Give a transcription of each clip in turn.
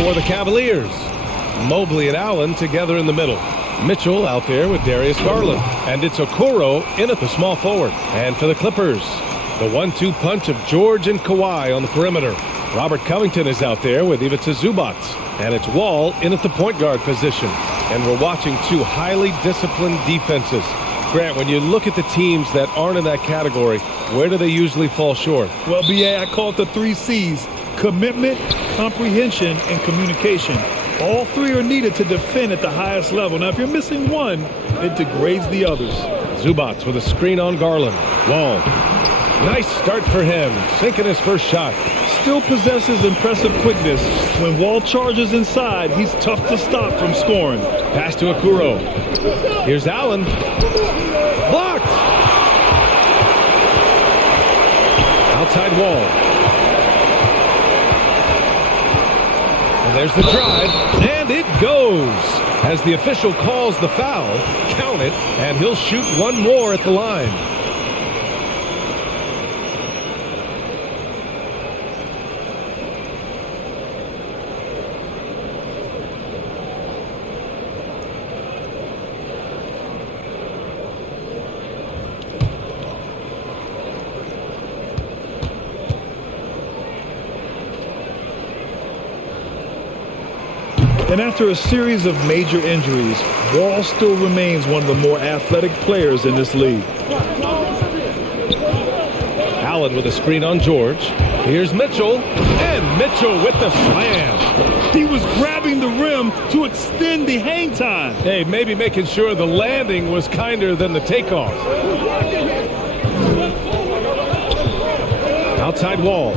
for the Cavaliers. Mobley and Allen together in the middle. Mitchell out there with Darius Garland. And it's Okoro in at the small forward. And for the Clippers, the 1-2 punch of George and Kawhi on the perimeter. Robert Covington is out there with Ivica Zubac. And it's Wall in at the point guard position. And we're watching two highly disciplined defenses. Grant, when you look at the teams that aren't in that category, where do they usually fall short? Well, B.A., I call it the 3 C's. Commitment, comprehension, and communication. All three are needed to defend at the highest level. Now, if you're missing one, it degrades the others. Zubac with a screen on Garland. Wall. Nice start for him. Sinking his first shot. Still possesses impressive quickness. When Wall charges inside, he's tough to stop from scoring. Pass to Okoro. Here's Allen. Blocked! Outside Wall. And there's the drive, and it goes. As the official calls the foul, count it, and he'll shoot one more at the line. And after a series of major injuries, Wall still remains one of the more athletic players in this league. Allen with a screen on George. Here's Mitchell, and Mitchell with the slam. He was grabbing the rim to extend the hang time. Hey, maybe making sure the landing was kinder than the takeoff. Outside Wall.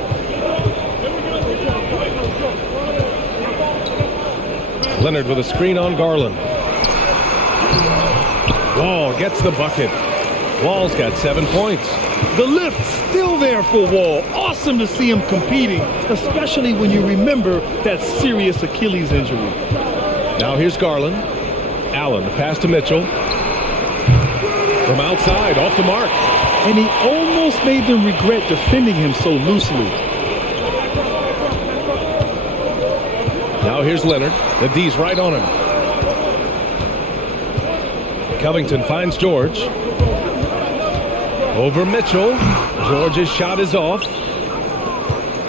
Leonard with a screen on Garland. Wall gets the bucket. Wall's got 7 points. The lift still there for Wall. Awesome to see him competing, especially when you remember that serious Achilles injury. Now here's Garland. Allen, the pass to Mitchell. From outside, off the mark. And he almost made them regret defending him so loosely. Now here's Leonard. The D's right on him. Covington finds George. Over Mitchell. George's shot is off.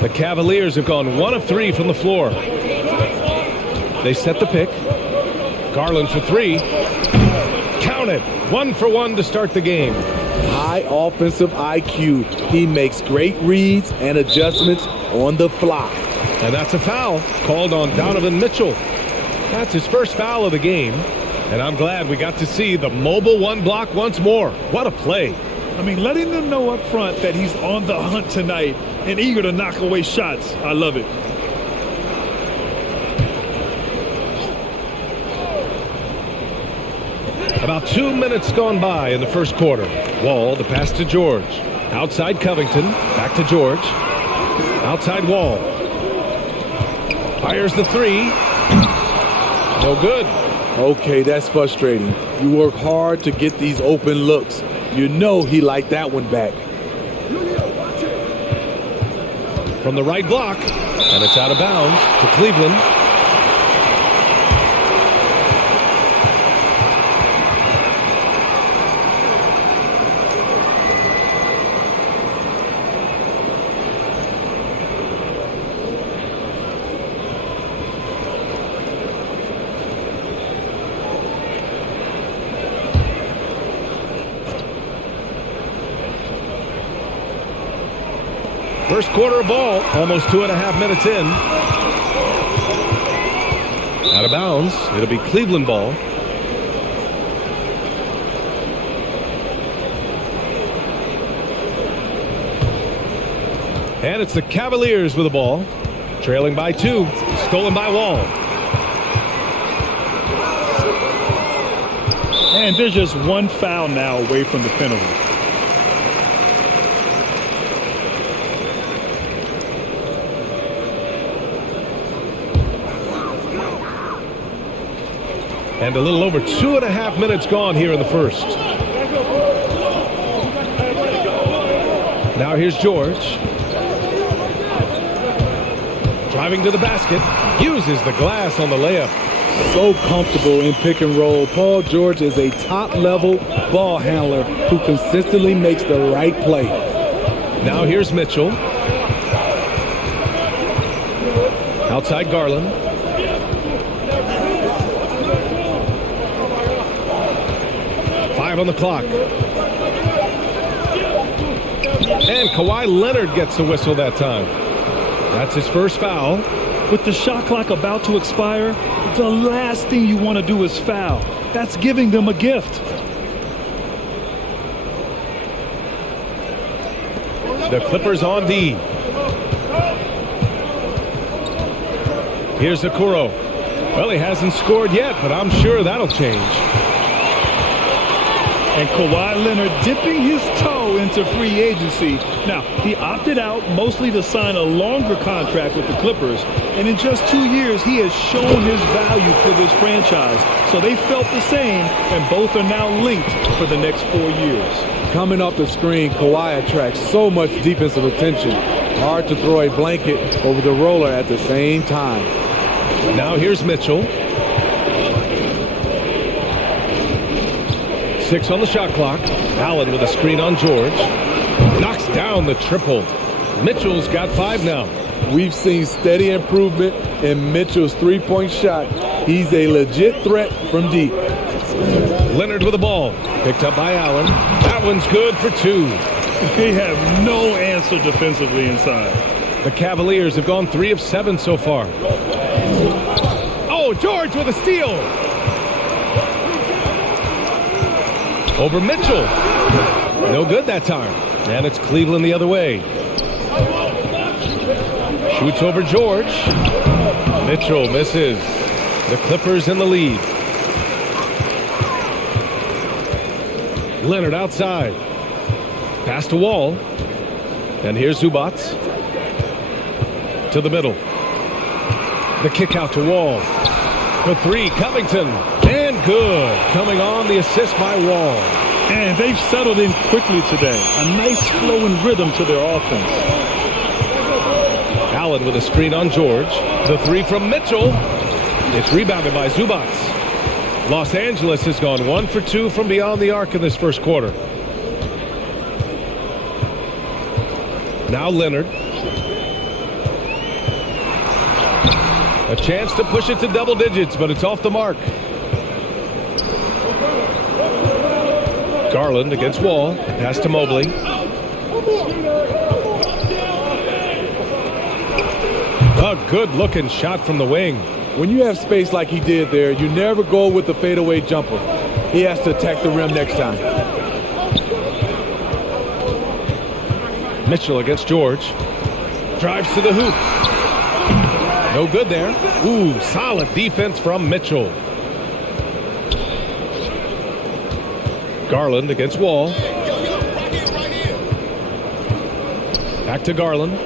The Cavaliers have gone 1 of 3 from the floor. They set the pick. Garland for 3. Count it. 1 for 1 to start the game. High offensive IQ. He makes great reads and adjustments on the fly. And that's a foul called on Donovan Mitchell. That's his first foul of the game. And I'm glad we got to see the mobile one block once more. What a play. I mean, letting them know up front that he's on the hunt tonight and eager to knock away shots. I love it. About 2 minutes gone by in the first quarter. Wall, the pass to George. Outside Covington. Back to George. Outside Wall. Fires the 3. No good. Okay, that's frustrating. You work hard to get these open looks. You know he liked that one back. From the right block. And it's out of bounds to Cleveland. First quarter of ball, almost 2.5 minutes in. Out of bounds. It'll be Cleveland ball. And it's the Cavaliers with the ball. Trailing by 2. Stolen by Wall. And there's just one foul now away from the penalty. And a little over 2.5 minutes gone here in the first. Now here's George. Driving to the basket. Uses the glass on the layup. So comfortable in pick and roll. Paul George is a top-level ball handler who consistently makes the right play. Now here's Mitchell. Outside Garland. Five on the clock. And Kawhi Leonard gets the whistle that time. That's his first foul. With the shot clock about to expire, the last thing you want to do is foul. That's giving them a gift. The Clippers on D. Here's Okoro. Well, he hasn't scored yet, but I'm sure that'll change. And Kawhi Leonard dipping his toe into free agency. Now, he opted out mostly to sign a longer contract with the Clippers. And in just 2 years, he has shown his value for this franchise. So they felt the same, and both are now linked for the next 4 years. Coming off the screen, Kawhi attracts so much defensive attention. Hard to throw a blanket over the roller at the same time. Now here's Mitchell. 6 on the shot clock. Allen with a screen on George. Knocks down the triple. Mitchell's got 5 now. We've seen steady improvement in Mitchell's three-point shot. He's a legit threat from deep. Leonard with the ball. Picked up by Allen. That one's good for 2. They have no answer defensively inside. The Cavaliers have gone 3 of 7 so far. Oh, George with a steal. Over Mitchell. No good that time. And it's Cleveland the other way. Shoots over George. Mitchell misses. The Clippers in the lead. Leonard outside. Pass to Wall. And here's Zubac. To the middle. The kick out to Wall. For 3, Covington. And good. Coming on the assist by Wall. And they've settled in quickly today. A nice flowing rhythm to their offense. Allen with a screen on George. The 3 from Mitchell. It's rebounded by Zubac. Los Angeles has gone 1 for 2 from beyond the arc in this first quarter. Now Leonard. A chance to push it to double digits, but it's off the mark. Garland against Wall. Pass to Mobley. A good-looking shot from the wing. When you have space like he did there, you never go with the fadeaway jumper. He has to attack the rim next time. Mitchell against George. Drives to the hoop. No good there. Ooh, solid defense from Mitchell. Garland against Wall. Back to Garland.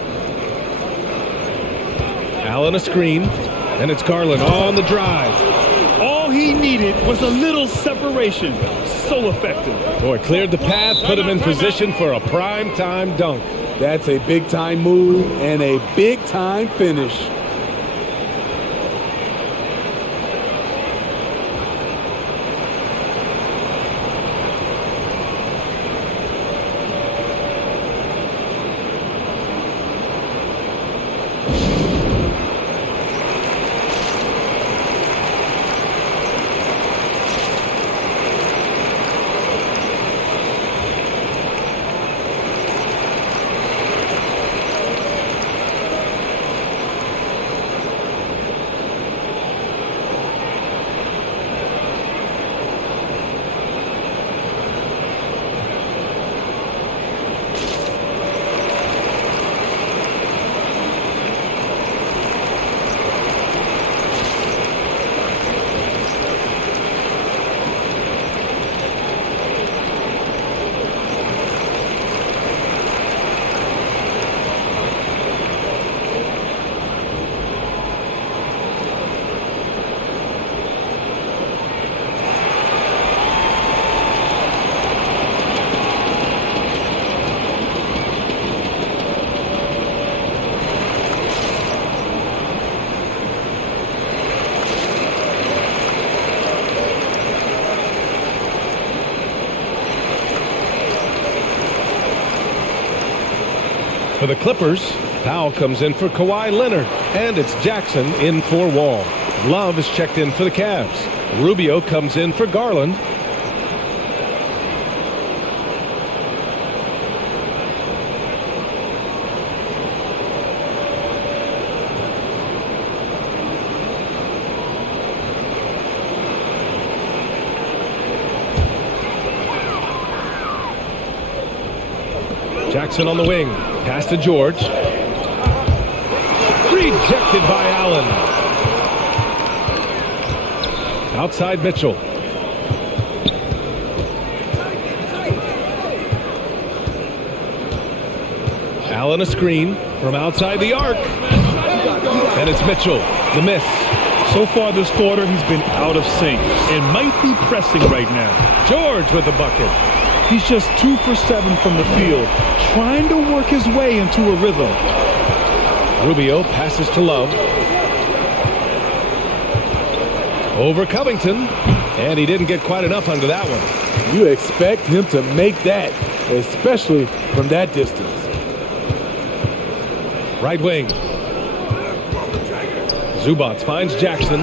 Allen a screen. And it's Garland on the drive. All he needed was a little separation. So effective. Boy, cleared the path, put him in position for a prime-time dunk. That's a big-time move and a big-time finish. For the Clippers, Powell comes in for Kawhi Leonard, and it's Jackson in for Wall. Love is checked in for the Cavs. Rubio comes in for Garland. Jackson on the wing. Pass to George. Rejected by Allen. Outside Mitchell. Allen a screen from outside the arc. And it's Mitchell. The miss. So far this quarter, he's been out of sync and might be pressing right now. George with the bucket. He's just 2 for 7 from the field, trying to work his way into a rhythm. Rubio passes to Love. Over Covington. And he didn't get quite enough under that one. You expect him to make that, especially from that distance. Right wing. Zubac finds Jackson.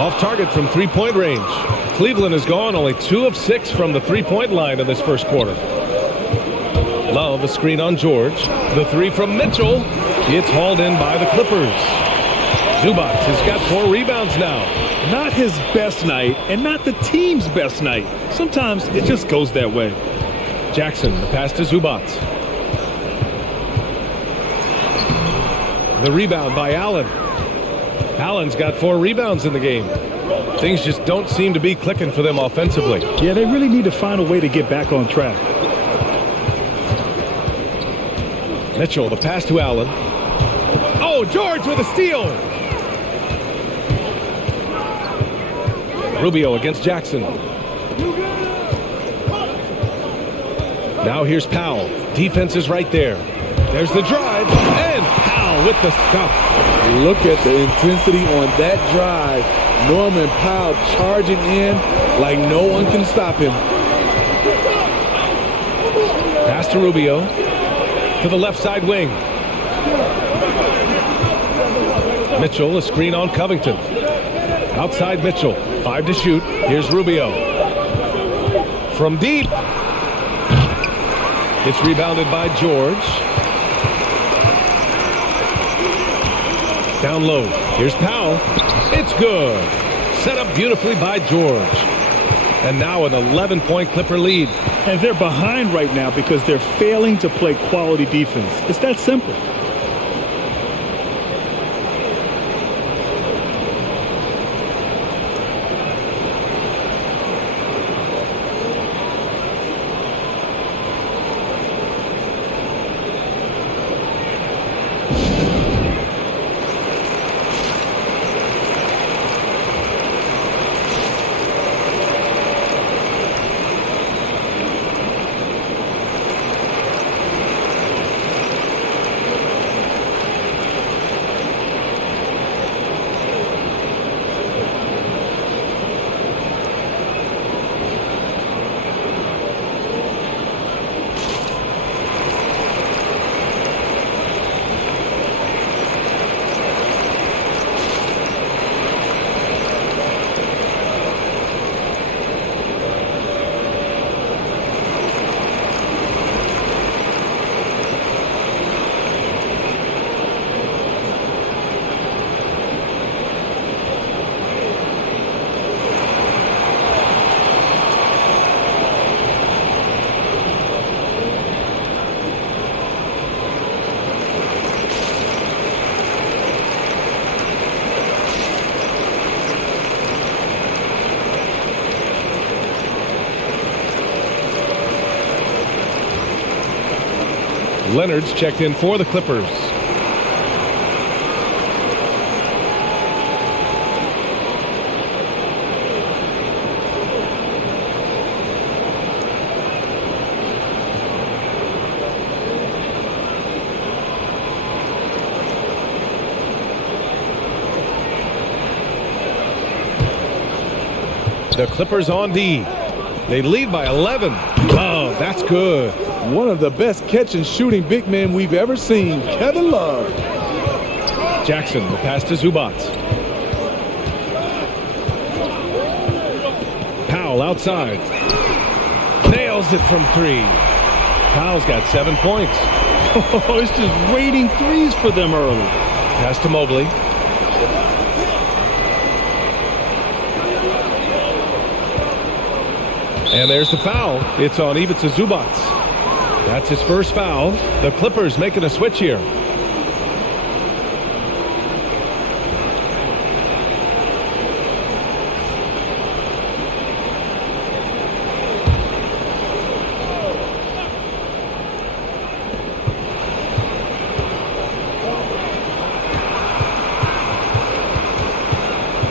Off target from three-point range. Cleveland has gone only 2 of 6 from the three-point line in this first quarter. Love a screen on George. The three from Mitchell. It's hauled in by the Clippers. Zubac has got 4 rebounds now. Not his best night and not the team's best night. Sometimes it just goes that way. Jackson, the pass to Zubac. The rebound by Allen. Allen's got 4 rebounds in the game. Things just don't seem to be clicking for them offensively. Yeah, they really need to find a way to get back on track. Mitchell, the pass to Allen. Oh, George with a steal. Rubio against Jackson. Now here's Powell. Defense is right there. There's the drive. And Powell with the stuff. Look at the intensity on that drive. Norman Powell charging in like no one can stop him. Pass to Rubio. To the left side wing. Mitchell, a screen on Covington. Outside Mitchell. 5 to shoot. Here's Rubio. From deep. It's rebounded by George. Down low. Here's Powell. It's good. Set up beautifully by George. And now an 11-point Clipper lead. And they're behind right now because they're failing to play quality defense. It's that simple. Leonard's checked in for the Clippers. The Clippers on D. They lead by 11. Oh, that's good. One of the best catch and shooting big men we've ever seen, Kevin Love. Jackson, the pass to Zubac. Powell outside. Nails it from 3. Powell's got 7 points. Oh, it's just raining threes for them early. Pass to Mobley. And there's the foul. It's on Ivica Zubac. That's his first foul. The Clippers making a switch here.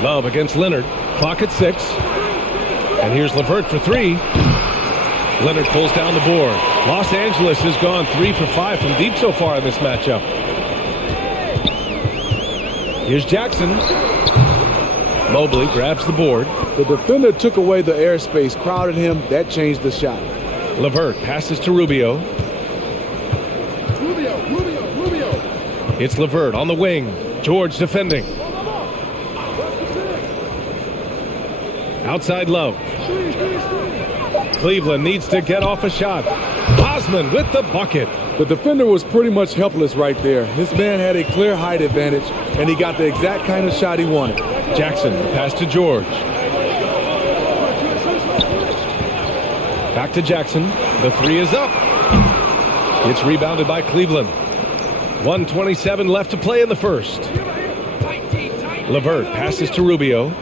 Love against Leonard. Clock at 6. And here's LeVert for 3. Leonard pulls down the board. Los Angeles has gone 3 for 5 from deep so far in this matchup. Here's Jackson. Mobley grabs the board. The defender took away the airspace, crowded him. That changed the shot. LeVert passes to Rubio. Rubio. It's LeVert on the wing. George defending. Outside Love. Cleveland needs to get off a shot. Osman with the bucket. The defender was pretty much helpless right there. His man had a clear height advantage, and he got the exact kind of shot he wanted. Jackson, pass to George. Back to Jackson. The 3 is up. It's rebounded by Cleveland. 1:27 left to play in the first. LeVert passes to Rubio.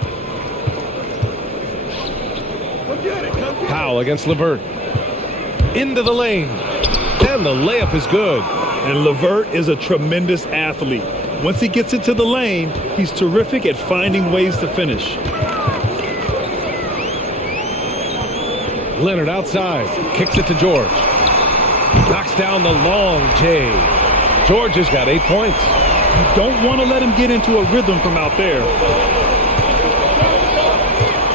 Powell against LeVert. Into the lane. And the layup is good. And LeVert is a tremendous athlete. Once he gets into the lane, he's terrific at finding ways to finish. Leonard outside. Kicks it to George. Knocks down the long J. George has got 8 points. You don't want to let him get into a rhythm from out there.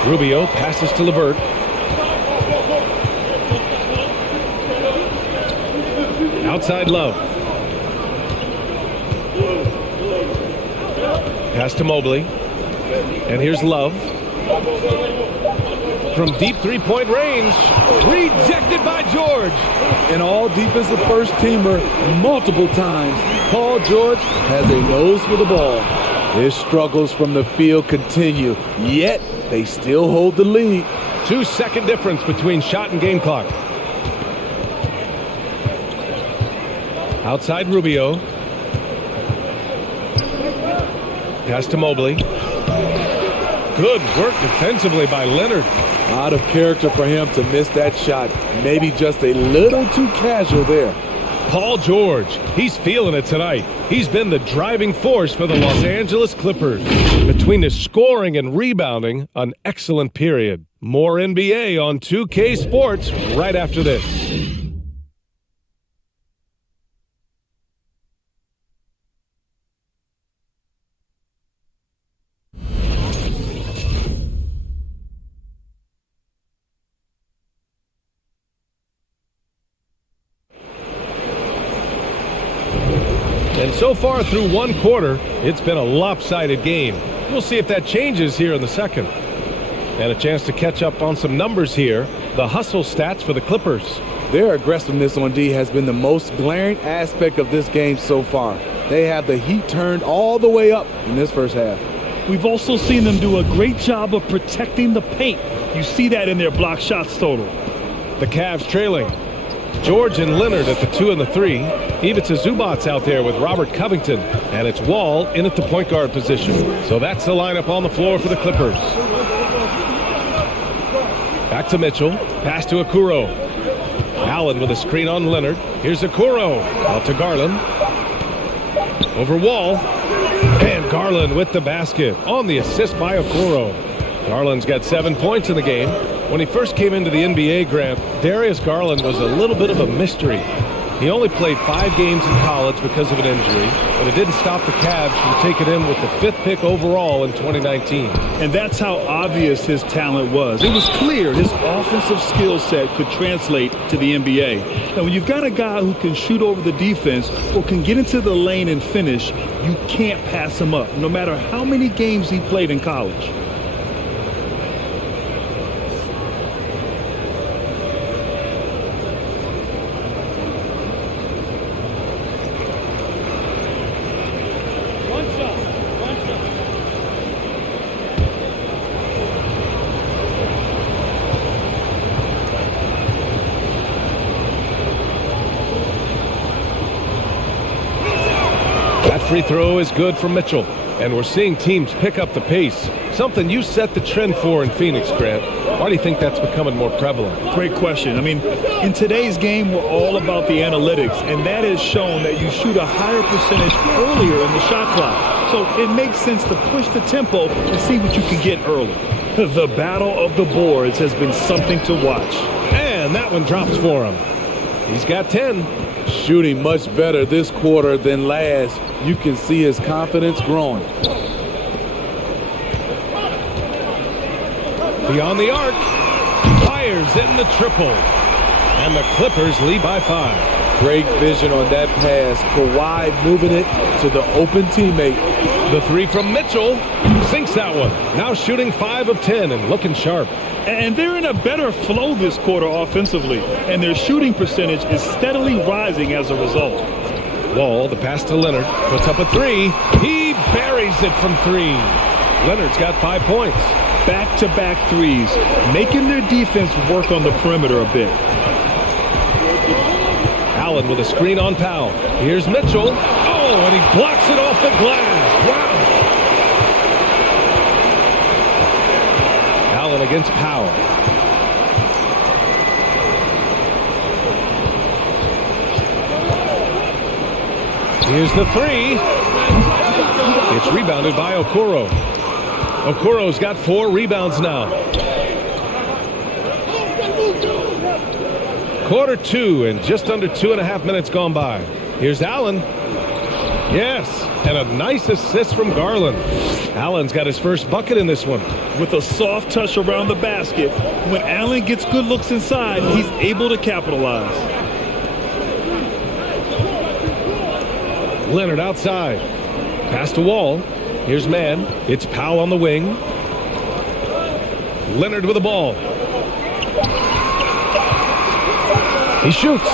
Rubio passes to LeVert. Outside Love. Pass to Mobley. And here's Love. From deep three-point range. Rejected by George. An all-defensive first-teamer multiple times. Paul George has a nose for the ball. His struggles from the field continue, yet they still hold the lead. 2-second difference between shot and game clock. Outside Rubio. Pass to Mobley. Good work defensively by Leonard. Out of character for him to miss that shot. Maybe just a little too casual there. Paul George, he's feeling it tonight. He's been the driving force for the Los Angeles Clippers. Between his scoring and rebounding, an excellent period. More NBA on 2K Sports right after this. And so far through one quarter, it's been a lopsided game. We'll see if that changes here in the second. And a chance to catch up on some numbers here. The hustle stats for the Clippers. Their aggressiveness on D has been the most glaring aspect of this game so far. They have the heat turned all the way up in this first half. We've also seen them do a great job of protecting the paint. You see that in their block shots total. The Cavs trailing. George and Leonard at the 2 and the 3. Ivica Zubac out there with Robert Covington. And it's Wall in at the point guard position. So that's the lineup on the floor for the Clippers. Back to Mitchell. Pass to Okoro. Allen with a screen on Leonard. Here's Okoro. Out to Garland. Over Wall. And Garland with the basket. On the assist by Okoro. Garland's got 7 points in the game. When he first came into the NBA, Grant, Darius Garland was a little bit of a mystery. He only played 5 games in college because of an injury, but it didn't stop the Cavs from taking him with the 5th pick overall in 2019. And that's how obvious his talent was. It was clear his offensive skill set could translate to the NBA. And when you've got a guy who can shoot over the defense or can get into the lane and finish, you can't pass him up, no matter how many games he played in college. That free throw is good for Mitchell, and we're seeing teams pick up the pace, something you set the trend for in Phoenix, Grant. Why do you think that's becoming more prevalent? Great question. I mean, in today's game, we're all about the analytics, and that has shown that you shoot a higher percentage earlier in the shot clock. So it makes sense to push the tempo and see what you can get early. The battle of the boards has been something to watch. And that one drops for him. He's got 10. Shooting much better this quarter than last. You can see his confidence growing. Beyond the arc. Fires in the triple. And the Clippers lead by 5. Great vision on that pass. Kawhi moving it to the open teammate. The 3 from Mitchell. Sinks that one. Now shooting 5 of 10 and looking sharp. And they're in a better flow this quarter offensively, and their shooting percentage is steadily rising as a result. Wall, the pass to Leonard, puts up a 3. He buries it from 3. Leonard's got 5 points. Back-to-back threes, making their defense work on the perimeter a bit. Allen with a screen on Powell. Here's Mitchell. Oh, and he blocks it off the glass. Wow. Allen against Powell. Here's the 3. It's rebounded by Okoro. Okoro's got 4 rebounds now. Quarter 2 and just under 2.5 minutes gone by. Here's Allen. Yes, and a nice assist from Garland. Allen's got his first bucket in this one. With a soft touch around the basket, when Allen gets good looks inside, he's able to capitalize. Leonard outside. Pass to Wall. Here's man. It's Powell on the wing. Leonard with the ball. He shoots.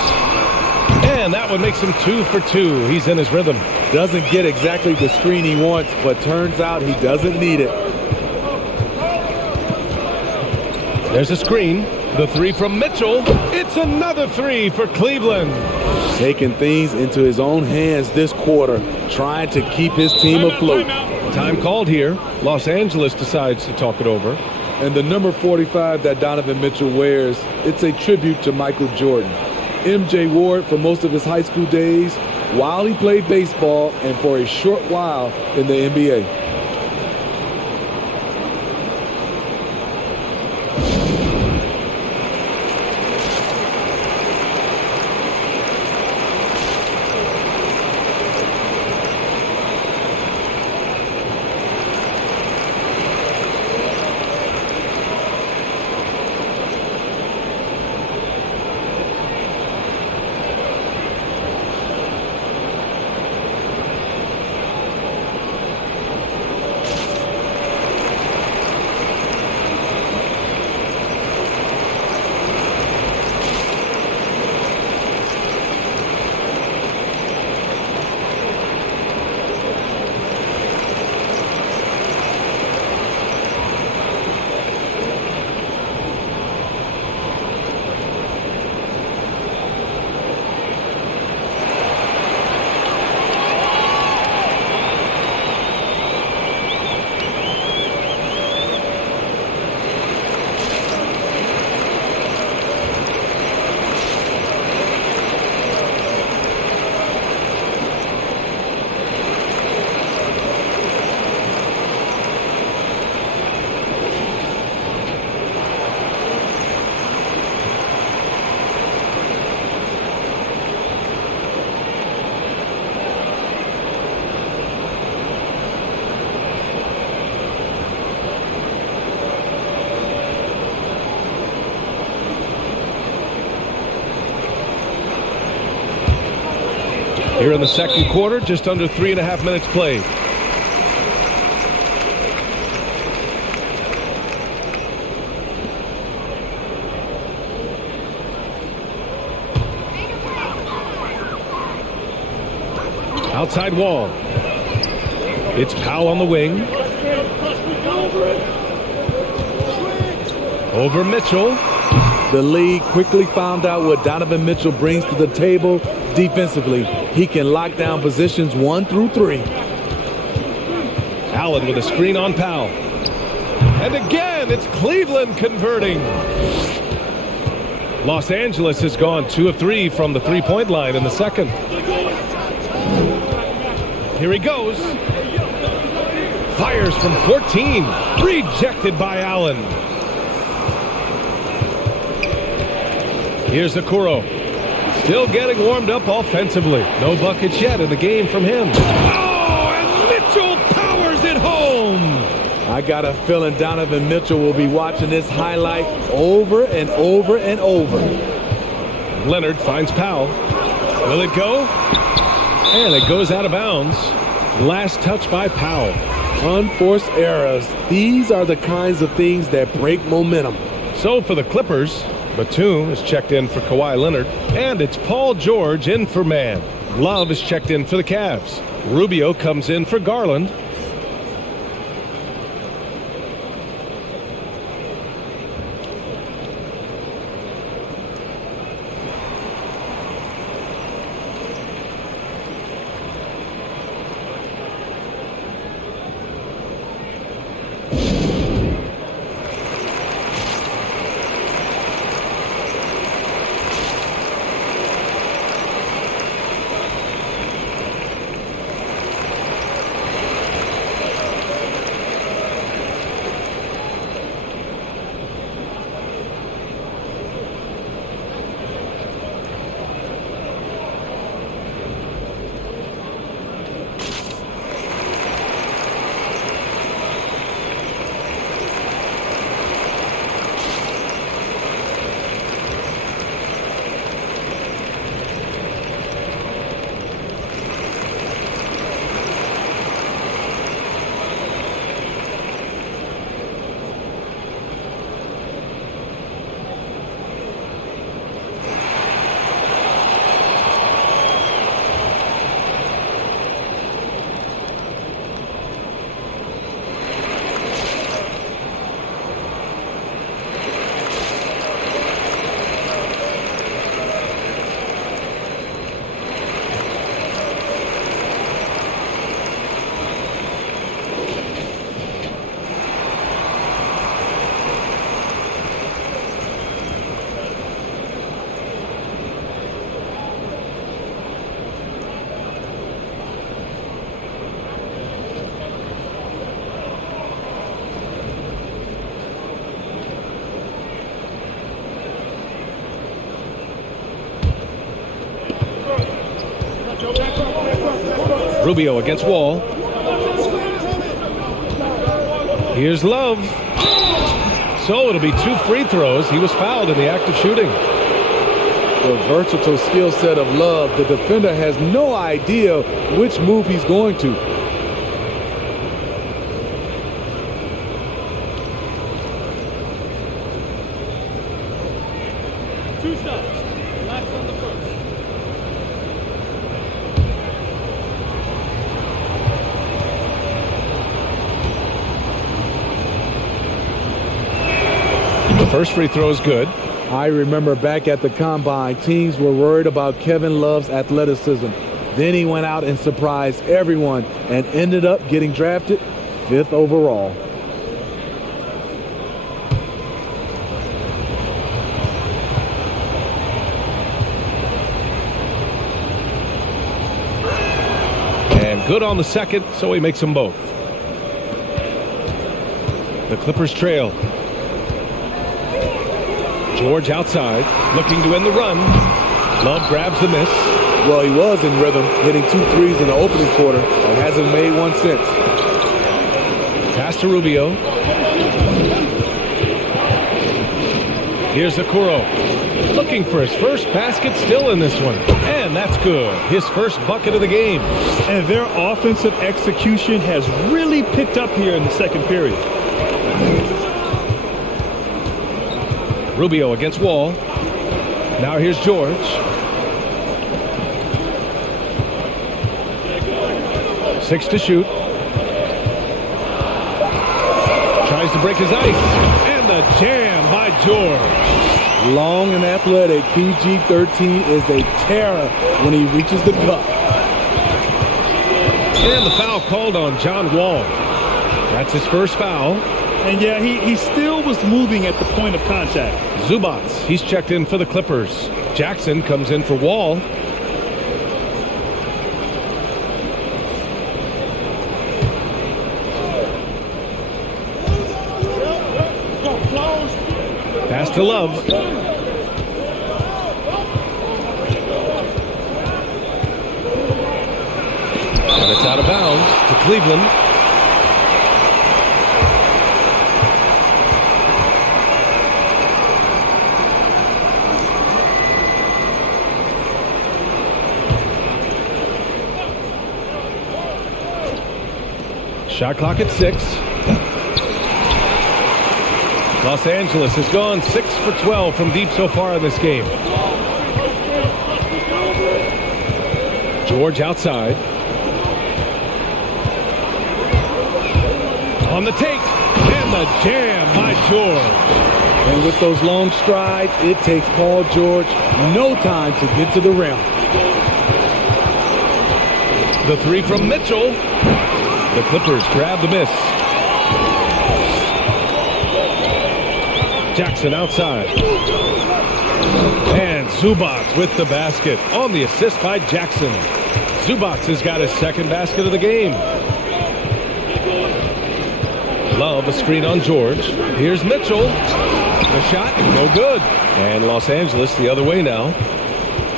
And that one makes him 2 for 2. He's in his rhythm. Doesn't get exactly the screen he wants, but turns out he doesn't need it. There's a screen. The 3 from Mitchell. It's another 3 for Cleveland. Taking things into his own hands this quarter, trying to keep his team afloat. Time called here. Los Angeles decides to talk it over. And the number 45 that Donovan Mitchell wears, it's a tribute to Michael Jordan. MJ wore it for most of his high school days while he played baseball and for a short while in the NBA. Here in the second quarter, just under 3.5 minutes played. Outside wall. It's Powell on the wing. Over Mitchell. The league quickly found out what Donovan Mitchell brings to the table defensively. He can lock down positions 1 through 3. Allen with a screen on Powell. And again, it's Cleveland converting. Los Angeles has gone 2 of 3 from the three-point line in the second. Here he goes. Fires from 14. Rejected by Allen. Here's Okoro. Still getting warmed up offensively. No buckets yet in the game from him. Oh, and Mitchell powers it home. I got a feeling Donovan Mitchell will be watching this highlight over and over and over. Leonard finds Powell. Will it go? And it goes out of bounds. Last touch by Powell. Unforced errors. These are the kinds of things that break momentum. So for the Clippers, Batum is checked in for Kawhi Leonard, and it's Paul George in for Mann. Love is checked in for the Cavs. Rubio comes in for Garland. Rubio against Wall. Here's Love. So it'll be 2 free throws. He was fouled in the act of shooting. The versatile skill set of Love. The defender has no idea which move he's going to. Two shots. Last on the first. The first free throw is good. I remember back at the Combine, teams were worried about Kevin Love's athleticism. Then he went out and surprised everyone and ended up getting drafted 5th overall. And good on the second, so he makes them both. The Clippers trail. George outside, looking to win the run. Love grabs the miss. Well, he was in rhythm, hitting 2 threes in the opening quarter, but hasn't made one since. Pass to Rubio. Here's Okoro. Looking for his first basket still in this one. And that's good. His first bucket of the game. And their offensive execution has really picked up here in the second period. Rubio against Wall. Now here's George. 6 to shoot. Tries to break his ice. And the jam by George. Long and athletic, PG-13 is a terror when he reaches the cup. And the foul called on John Wall. That's his first foul. And yeah, he still was moving at the point of contact. Zubats, he's checked in for the Clippers. Jackson comes in for Wall. Pass to Love. And it's out of bounds to Cleveland. Shot clock at 6. Los Angeles has gone 6 for 12 from deep so far in this game. George outside. On the take. And the jam by George. And with those long strides, it takes Paul George no time to get to the rim. The 3 from Mitchell. The Clippers grab the miss. Jackson outside. And Zubats with the basket on the assist by Jackson. Zubats has got his second basket of the game. Love a screen on George. Here's Mitchell. The shot, no good. And Los Angeles the other way now.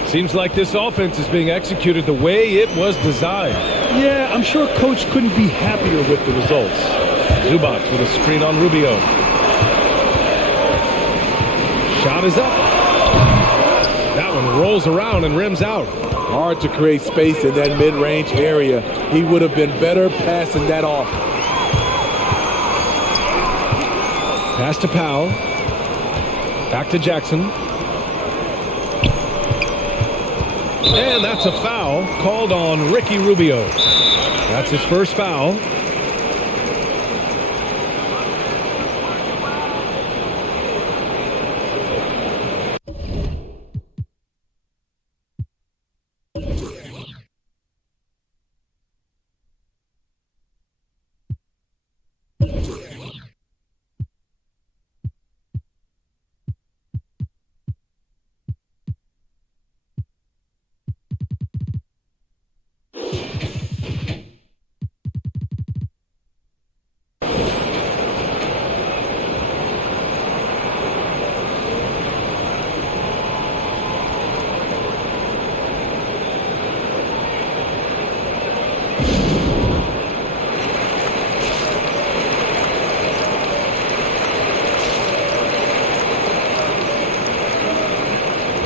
Seems like this offense is being executed the way it was designed. Yeah, I'm sure Coach couldn't be happier with the results. Zubats with a screen on Rubio. Shot is up. That one rolls around and rims out. Hard to create space in that mid-range area. He would have been better passing that off. Pass to Powell. Back to Jackson. And that's a foul called on Ricky Rubio. That's his first foul.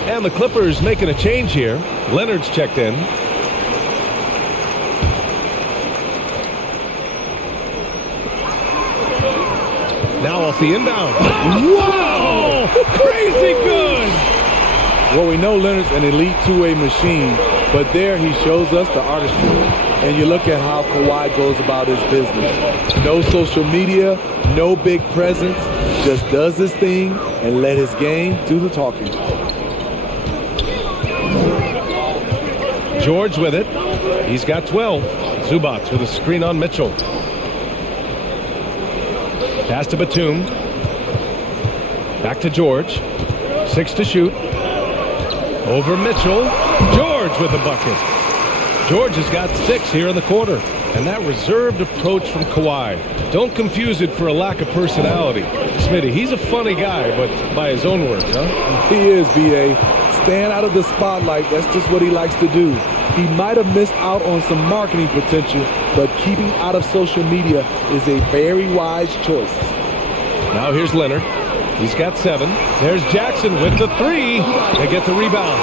And the Clippers making a change here. Leonard's checked in. Now off the inbound. Wow! Crazy good! Well, we know Leonard's an elite two-way machine, but there he shows us the artistry. And you look at how Kawhi goes about his business. No social media, no big presence, just does his thing and let his game do the talking. George with it. He's got 12. Zubats with a screen on Mitchell. Pass to Batum. Back to George. 6 to shoot. Over Mitchell. George with the bucket. George has got 6 here in the quarter. And that reserved approach from Kawhi. Don't confuse it for a lack of personality. Smitty, he's a funny guy, but by his own words, huh? He is, B.A. Stand out of the spotlight, that's just what he likes to do. He might have missed out on some marketing potential, but keeping out of social media is a very wise choice. Now here's Leonard. He's got 7. There's Jackson with the 3. They get the rebound.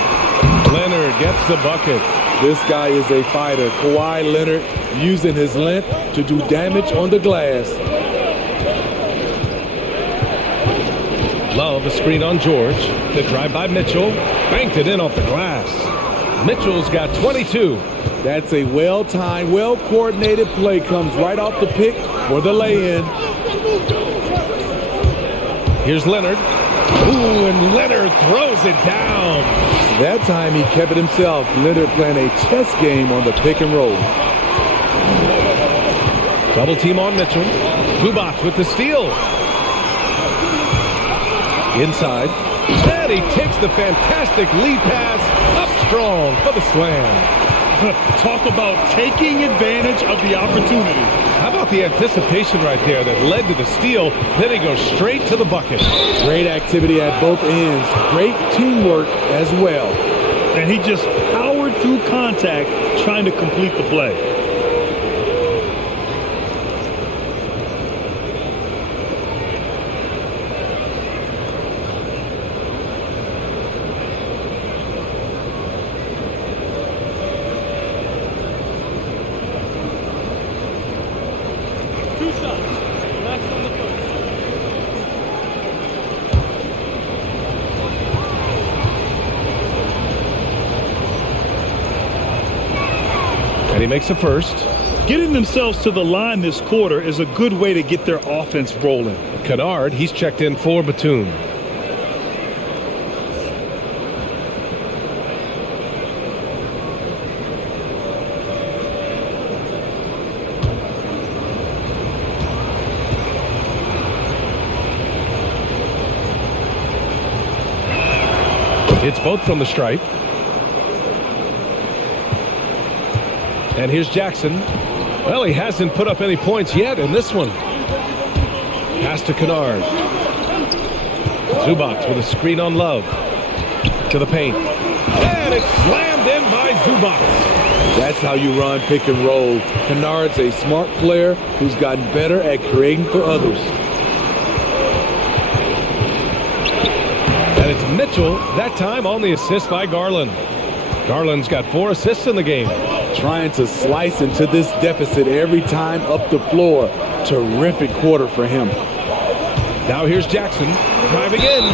Leonard gets the bucket. This guy is a fighter. Kawhi Leonard using his length to do damage on the glass. Love a screen on George. The drive by Mitchell. Banked it in off the glass. Mitchell's got 22. That's a well-timed, well-coordinated play. Comes right off the pick for the lay-in. Here's Leonard. Ooh, and Leonard throws it down. That time he kept it himself. Leonard playing a chess game on the pick and roll. Double team on Mitchell. Zubac with the steal. Inside. And he takes the fantastic lead pass up strong for the slam. Talk about taking advantage of the opportunity. How about the anticipation right there that led to the steal? Then he goes straight to the bucket. Great activity at both ends. Great teamwork as well. And he just powered through contact trying to complete the play. And he makes a first. Getting themselves to the line this quarter is a good way to get their offense rolling. Kennard, he's checked in for Batum. It's both from the stripe. And here's Jackson. Well, he hasn't put up any points yet in this one. Pass to Kennard. Zubac with a screen on Love. To the paint. And it's slammed in by Zubac. That's how you run pick and roll. Kennard's a smart player who's gotten better at creating for others. And it's Mitchell, that time on the assist by Garland. Garland's got 4 assists in the game. Trying to slice into this deficit every time up the floor. Terrific quarter for him. Now here's Jackson driving in.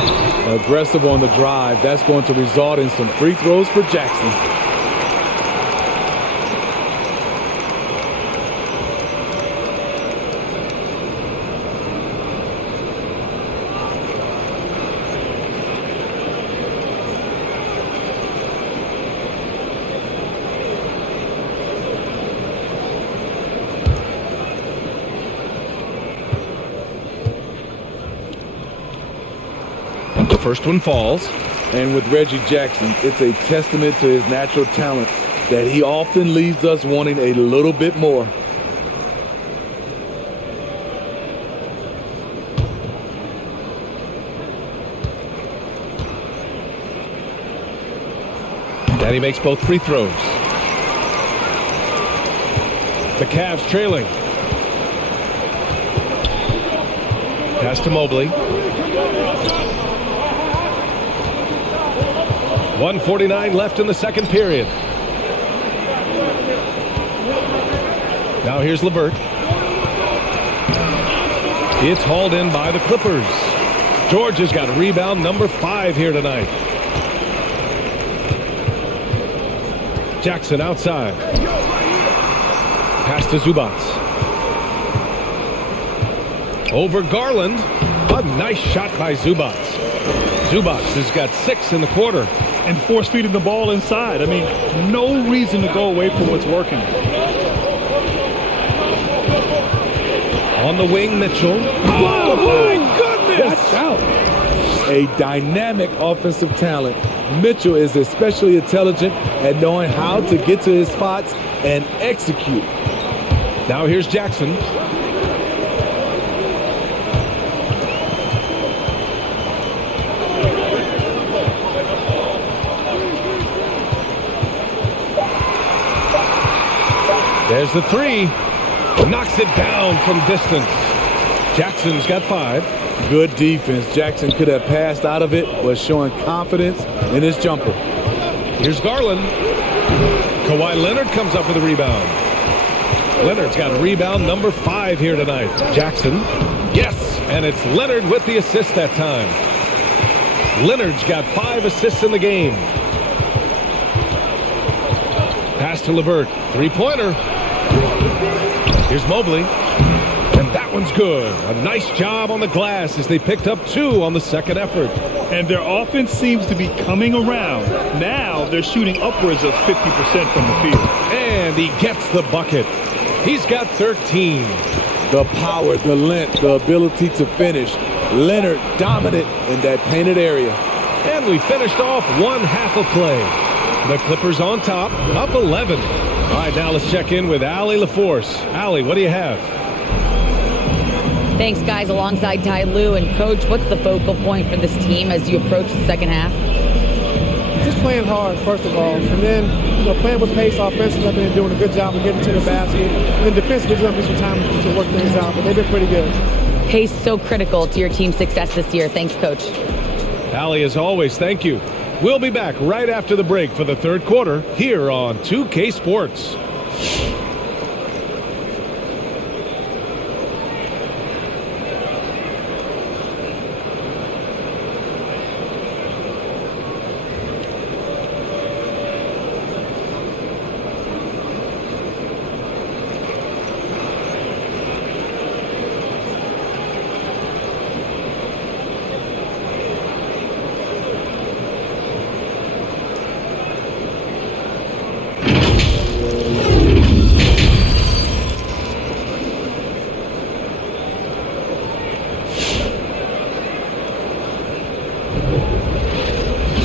Aggressive on the drive. That's going to result in some free throws for Jackson. The first one falls. And with Reggie Jackson, it's a testament to his natural talent that he often leaves us wanting a little bit more. And he makes both free throws. The Cavs trailing. Pass to Mobley. 1:49 left in the second period. Now here's LeVert. It's hauled in by the Clippers. George has got rebound number 5 here tonight. Jackson outside. Pass to Zubac. Over Garland. A nice shot by Zubac. Zubac has got 6 in the quarter. And force feeding the ball inside. I mean, no reason to go away from what's working. On the wing, Mitchell. Oh, my goodness! Watch out. A dynamic offensive talent. Mitchell is especially intelligent at knowing how to get to his spots and execute. Now here's Jackson. There's the 3. Knocks it down from distance. Jackson's got 5. Good defense. Jackson could have passed out of it, but showing confidence in his jumper. Here's Garland. Kawhi Leonard comes up with a rebound. Leonard's got rebound number 5 here tonight. Jackson. Yes, and it's Leonard with the assist that time. Leonard's got 5 assists in the game. Pass to LeVert. Three-pointer. Here's Mobley. And that one's good. A nice job on the glass as they picked up 2 on the second effort. And their offense seems to be coming around. Now they're shooting upwards of 50% from the field. And he gets the bucket. He's got 13. The power, the length, the ability to finish. Leonard dominant in that painted area. And we finished off one half of play. The Clippers on top, up 11. All right, now let's check in with Allie LaForce. Allie, what do you have? Thanks, guys, alongside Ty Lue. And, Coach, what's the focal point for this team as you approach the second half? Just playing hard, first of all. And then, playing with pace offensively. I've been doing a good job of getting to the basket. And then defensively, there's going to be some time to work things out. But they've been pretty good. Pace so critical to your team's success this year. Thanks, Coach. Allie, as always, thank you. We'll be back right after the break for the third quarter here on 2K Sports.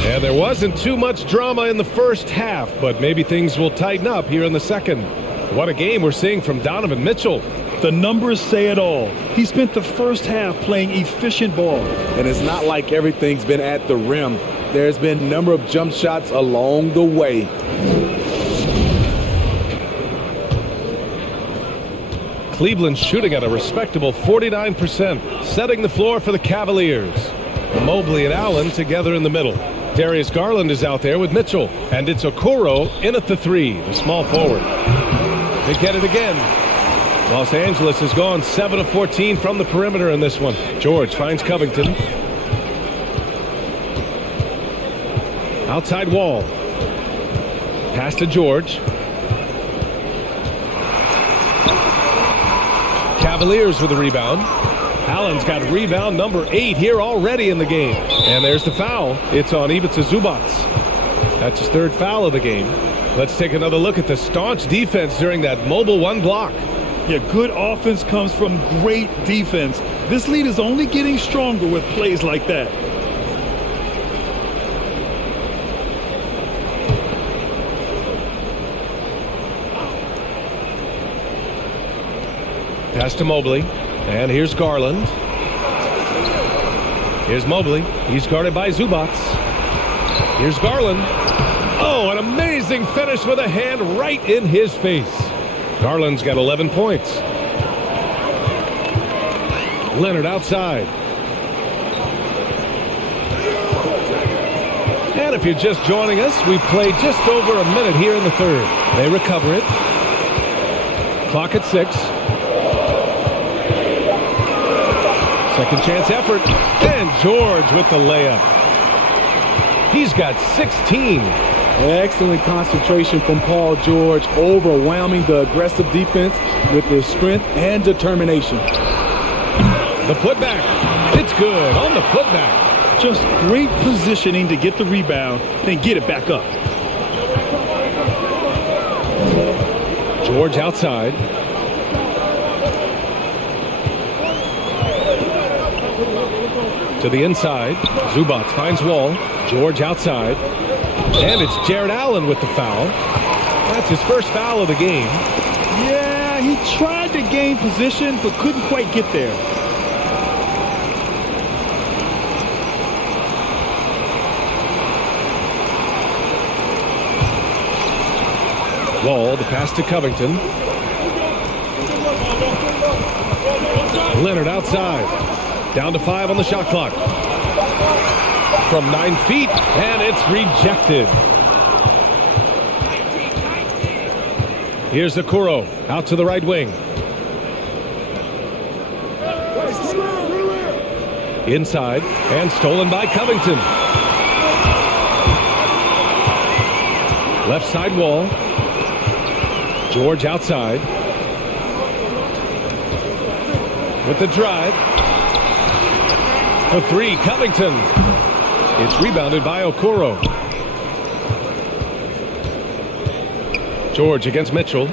And there wasn't too much drama in the first half, but maybe things will tighten up here in the second. What a game we're seeing from Donovan Mitchell. The numbers say it all. He spent the first half playing efficient ball. And it's not like everything's been at the rim. There's been a number of jump shots along the way. Cleveland shooting at a respectable 49%, setting the floor for the Cavaliers. Mobley and Allen together in the middle. Darius Garland is out there with Mitchell, and it's Okoro in at the 3, the small forward. They get it again. Los Angeles has gone 7 of 14 from the perimeter in this one. George finds Covington. Outside wall. Pass to George. Cavaliers with the rebound. Allen's got rebound number 8 here already in the game. And there's the foul. It's on Ivica Zubac. That's his 3rd foul of the game. Let's take another look at the staunch defense during that mobile 1 block. Yeah, good offense comes from great defense. This lead is only getting stronger with plays like that. Pass to Mobley. And here's Garland. Here's Mobley. He's guarded by Zubac. Here's Garland. Oh, an amazing finish with a hand right in his face. Garland's got 11 points. Leonard outside. And if you're just joining us, we've played just over a minute here in the third. They recover it. Clock at 6. Second chance effort. And George with the layup. He's got 16. Excellent concentration from Paul George, overwhelming the aggressive defense with his strength and determination. The putback. It's good on the putback. Just great positioning to get the rebound, then get it back up. George outside. To the inside. Zubac finds Wall. George outside. And it's Jared Allen with the foul. That's his first foul of the game. Yeah, he tried to gain position, but couldn't quite get there. Wall, the pass to Covington. Leonard outside. Down to 5 on the shot clock. From 9 feet, and it's rejected. Here's Okoro out to the right wing. Inside, and stolen by Covington. Left side wall. George outside. With the drive. For 3, Covington. It's rebounded by Okoro. George against Mitchell.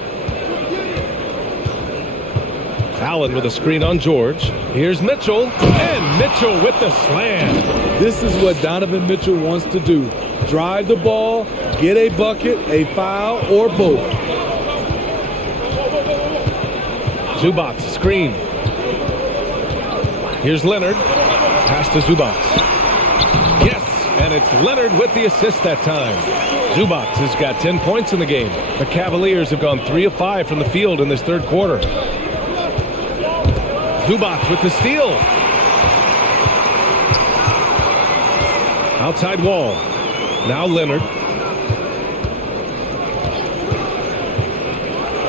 Allen with a screen on George. Here's Mitchell, and Mitchell with the slam. This is what Donovan Mitchell wants to do. Drive the ball, get a bucket, a foul, or both. Zubac screen. Here's Leonard. Pass to Zubac. Yes, and it's Leonard with the assist that time. Zubac has got 10 points in the game. The Cavaliers have gone 3 of 5 from the field in this third quarter. Zubac with the steal. Outside wall. Now Leonard.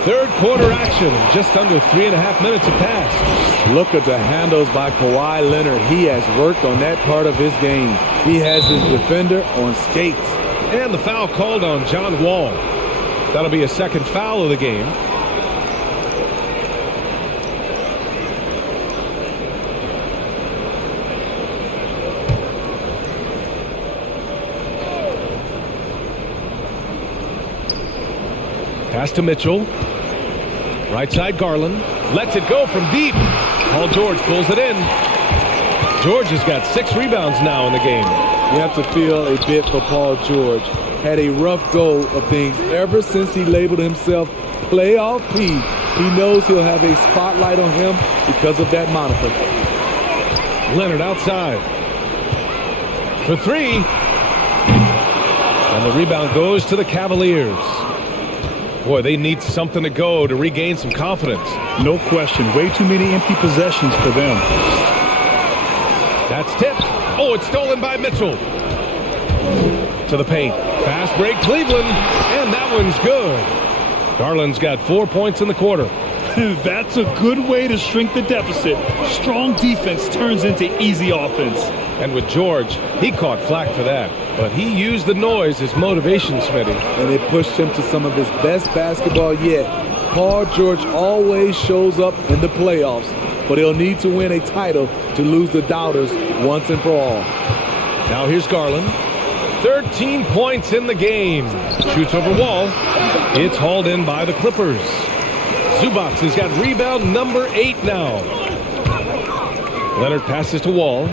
Third quarter action. Just under 3.5 minutes have passed. Look at the handles by Kawhi Leonard. He has worked on that part of his game. He has his defender on skates. And the foul called on John Wall. That'll be a second foul of the game. Pass to Mitchell. Right side Garland. Lets it go from deep. Paul George pulls it in. George has got 6 rebounds now in the game. You have to feel a bit for Paul George. Had a rough go of things ever since he labeled himself Playoff P. He knows he'll have a spotlight on him because of that moniker. Leonard outside. For 3. And the rebound goes to the Cavaliers. Boy, they need something to go to regain some confidence. No question. Way too many empty possessions for them. That's tipped. Oh, it's stolen by Mitchell. To the paint. Fast break, Cleveland. And that one's good. Garland's got 4 points in the quarter. That's a good way to shrink the deficit. Strong defense turns into easy offense. And with George, he caught flack for that. But he used the noise as motivation, Smitty. And it pushed him to some of his best basketball yet. Paul George always shows up in the playoffs, but he'll need to win a title to lose the doubters once and for all. Now here's Garland. 13 points in the game. Shoots over Wall. It's hauled in by the Clippers. Zubac has got rebound number 8 now. Leonard passes to Wall.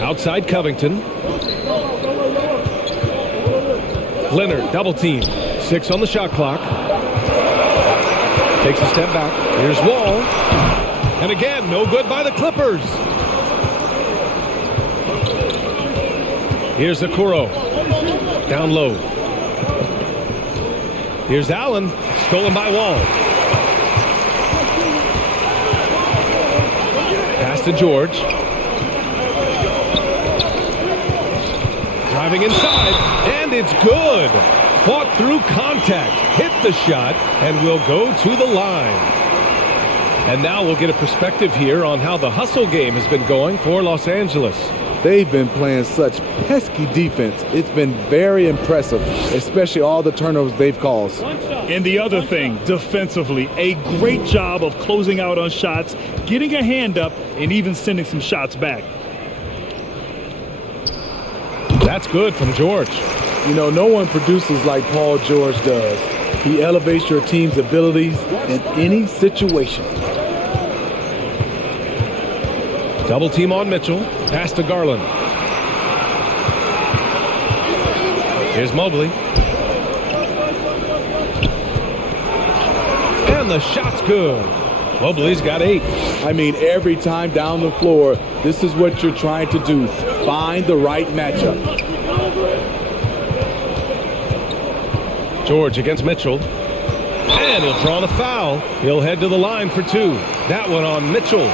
Outside Covington. Leonard double team. 6 on the shot clock. Takes a step back. Here's Wall. And again, no good by the Clippers. Here's Okoro. Down low. Here's Allen. Stolen by Wall. Pass to George. Driving inside, and it's good. Fought through contact, hit the shot, and will go to the line. And now we'll get a perspective here on how the hustle game has been going for Los Angeles. They've been playing such pesky defense. It's been very impressive, especially all the turnovers they've caused. And the other thing, defensively, a great job of closing out on shots, getting a hand up, and even sending some shots back. That's good from George. You know, no one produces like Paul George does. He elevates your team's abilities in any situation. Double team on Mitchell. Pass to Garland. Here's Mobley. And the shot's good. Mobley's got 8. I mean, every time down the floor, this is what you're trying to do. Find the right matchup. George against Mitchell. And he'll draw the foul. He'll head to the line for two. That one on Mitchell.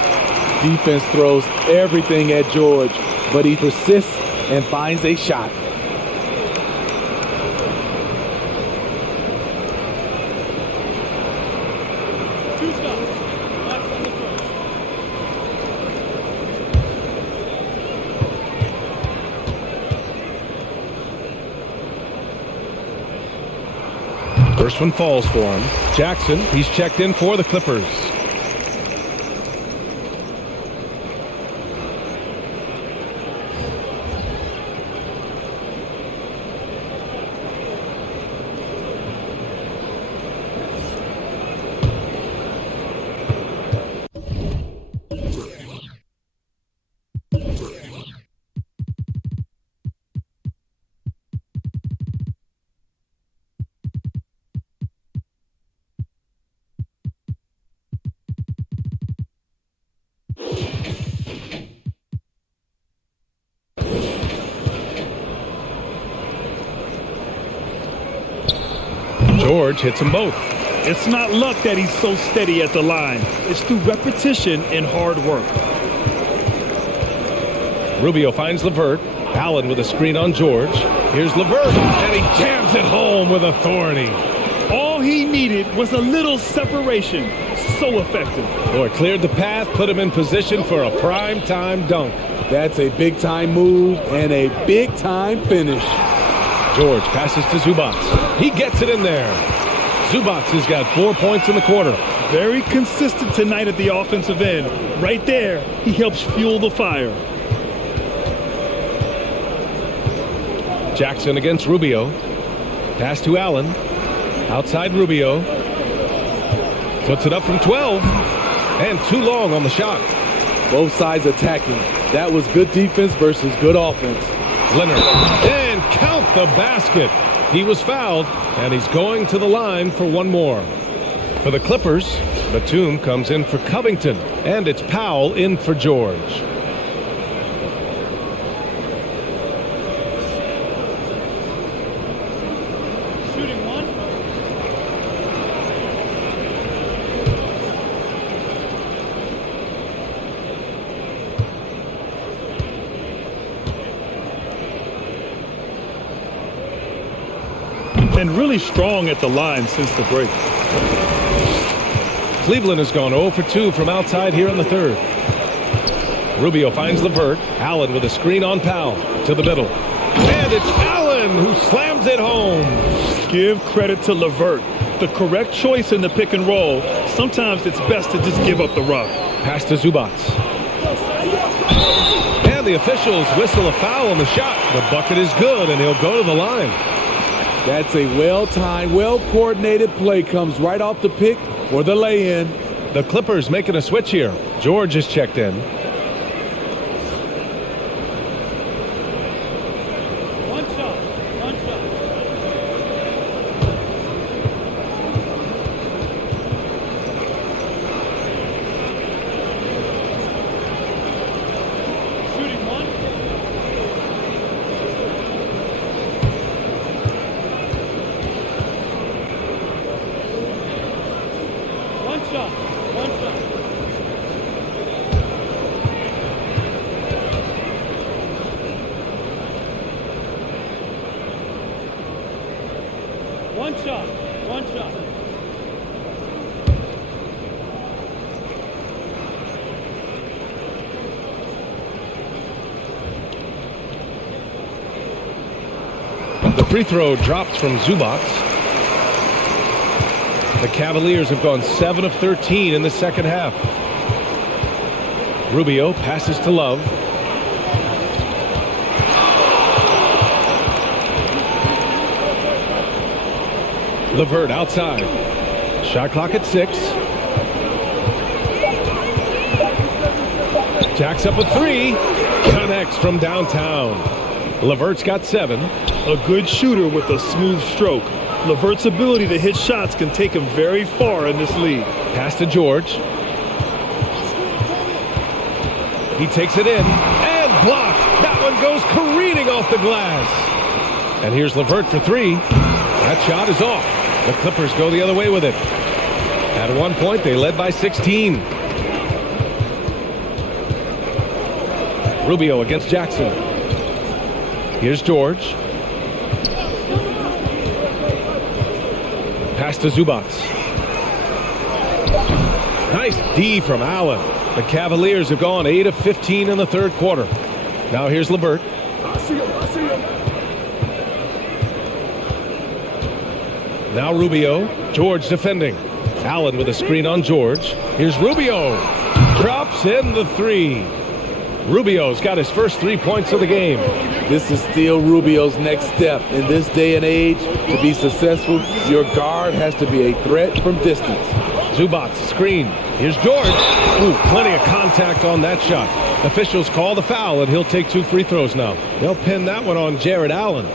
Defense throws everything at George, but he persists and finds a shot. First one falls for him. Jackson, he's checked in for the Clippers. George hits them both. It's not luck that he's so steady at the line. It's through repetition and hard work. Rubio finds LeVert. Allen with a screen on George. Here's LeVert, and he jams it home with authority. All he needed was a little separation. So effective. Boy, cleared the path, put him in position for a prime-time dunk. That's a big-time move and a big-time finish. George passes to Zubac. He gets it in there. Zubac has got 4 points in the quarter. Very consistent tonight at the offensive end. Right there, he helps fuel the fire. Jackson against Rubio. Pass to Allen. Outside Rubio. Puts it up from 12. And too long on the shot. Both sides attacking. That was good defense versus good offense. Leonard. And count the basket. He was fouled, and he's going to the line for one more. For the Clippers, Batum comes in for Covington, and it's Powell in for George. Shooting one. And really strong at the line since the break. Cleveland has gone 0 for 2 from outside here in the third. Rubio finds LeVert. Allen with a screen on Powell to the middle. And it's Allen who slams it home. Give credit to LeVert. The correct choice in the pick and roll. Sometimes it's best to just give up the rock. Pass to Zubac. And the officials whistle a foul on the shot. The bucket is good, and he'll go to the line. That's a well-timed, well-coordinated play. Comes right off the pick for the lay-in. The Clippers making a switch here. George is checked in. One shot. One shot. Shooting one. One shot. One shot. One shot. One shot. The free throw drops from Zubac. The Cavaliers have gone 7 of 13 in the second half. Rubio passes to Love. LeVert outside. Shot clock at 6. Jacks up a 3. Connects from downtown. LeVert's got 7. A good shooter with a smooth stroke. LeVert's ability to hit shots can take him very far in this league. Pass to George. He takes it in and blocked. That one goes careening off the glass. And here's LeVert for 3. That shot is off. The Clippers go the other way with it. At one point, they led by 16. Rubio against Jackson. Here's George. Pass to Zubac. Nice D from Allen. The Cavaliers have gone 8 of 15 in the third quarter. Now here's LeVert. I see him. Now Rubio. George defending. Allen with a screen on George. Here's Rubio. Drops in the three. Rubio's got his first 3 points of the game. This is still Rubio's next step. In this day and age, to be successful, your guard has to be a threat from distance. Zubac screen. Here's George. Ooh, plenty of contact on that shot. Officials call the foul, and he'll take 2 free throws now. They'll pin that one on Jared Allen.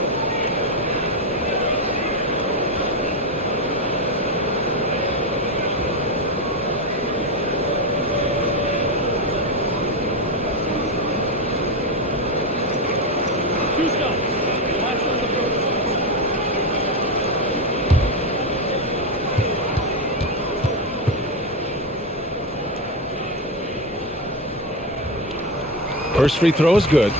First free throw is good.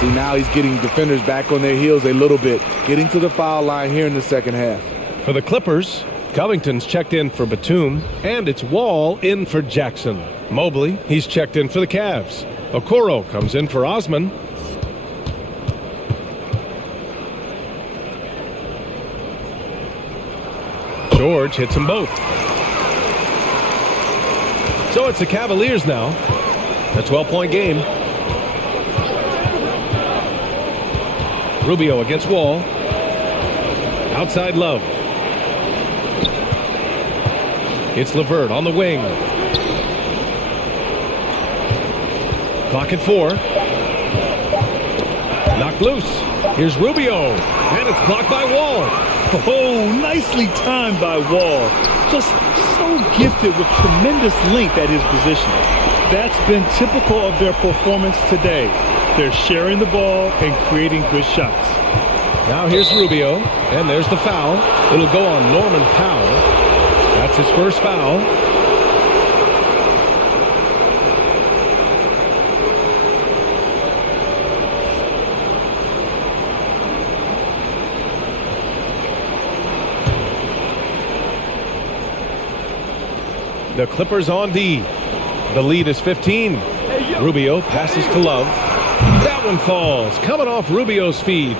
See, now he's getting defenders back on their heels a little bit, getting to the foul line here in the second half. For the Clippers, Covington's checked in for Batum, and it's Wall in for Jackson. Mobley, he's checked in for the Cavs. Okoro comes in for Osman. George hits them both. So it's the Cavaliers now. A 12-point game. Rubio against Wall. Outside Love. It's LeVert on the wing. Clock at 4. Knocked loose. Here's Rubio. And it's blocked by Wall. Oh, nicely timed by Wall. Just so gifted with tremendous length at his position. That's been typical of their performance today. They're sharing the ball and creating good shots. Now here's Rubio, and there's the foul. It'll go on Norman Powell. That's his first foul. The Clippers on D. The lead is 15. Rubio passes to Love. That one falls, coming off Rubio's feed.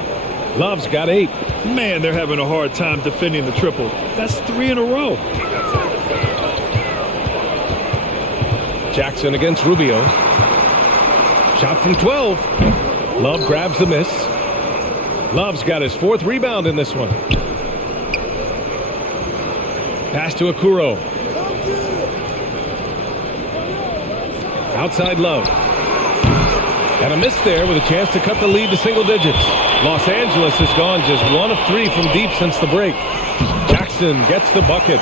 Love's got 8. Man, they're having a hard time defending the triple. That's 3 in a row. Jackson against Rubio. Shot from 12. Love grabs the miss. Love's got his 4th rebound in this one. Pass to Okoro. Outside Love. And a miss there with a chance to cut the lead to single digits. Los Angeles has gone just 1 of 3 from deep since the break. Jackson gets the bucket.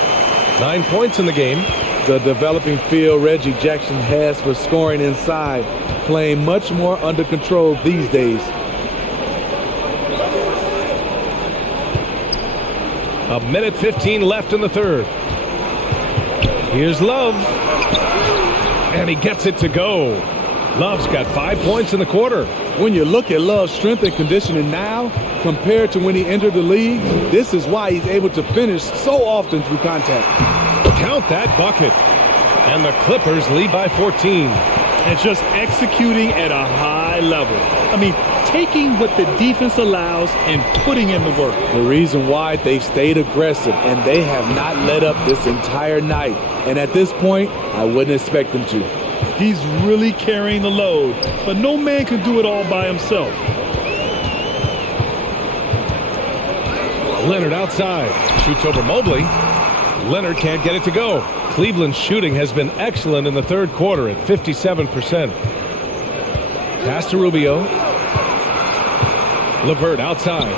9 points in the game. The developing feel Reggie Jackson has for scoring inside, playing much more under control these days. A minute 15 left in the third. Here's Love. And he gets it to go. Love's got 5 points in the quarter. When you look at Love's strength and conditioning now compared to when he entered the league, this is why he's able to finish so often through contact. Count that bucket. And the Clippers lead by 14. And just executing at a high level. I mean, taking what the defense allows and putting in the work. The reason why they've stayed aggressive and they have not let up this entire night. And at this point, I wouldn't expect them to. He's really carrying the load, but no man can do it all by himself. Leonard outside. Shoots over Mobley. Leonard can't get it to go. Cleveland's shooting has been excellent in the third quarter at 57%. Pass to Rubio. LeVert outside.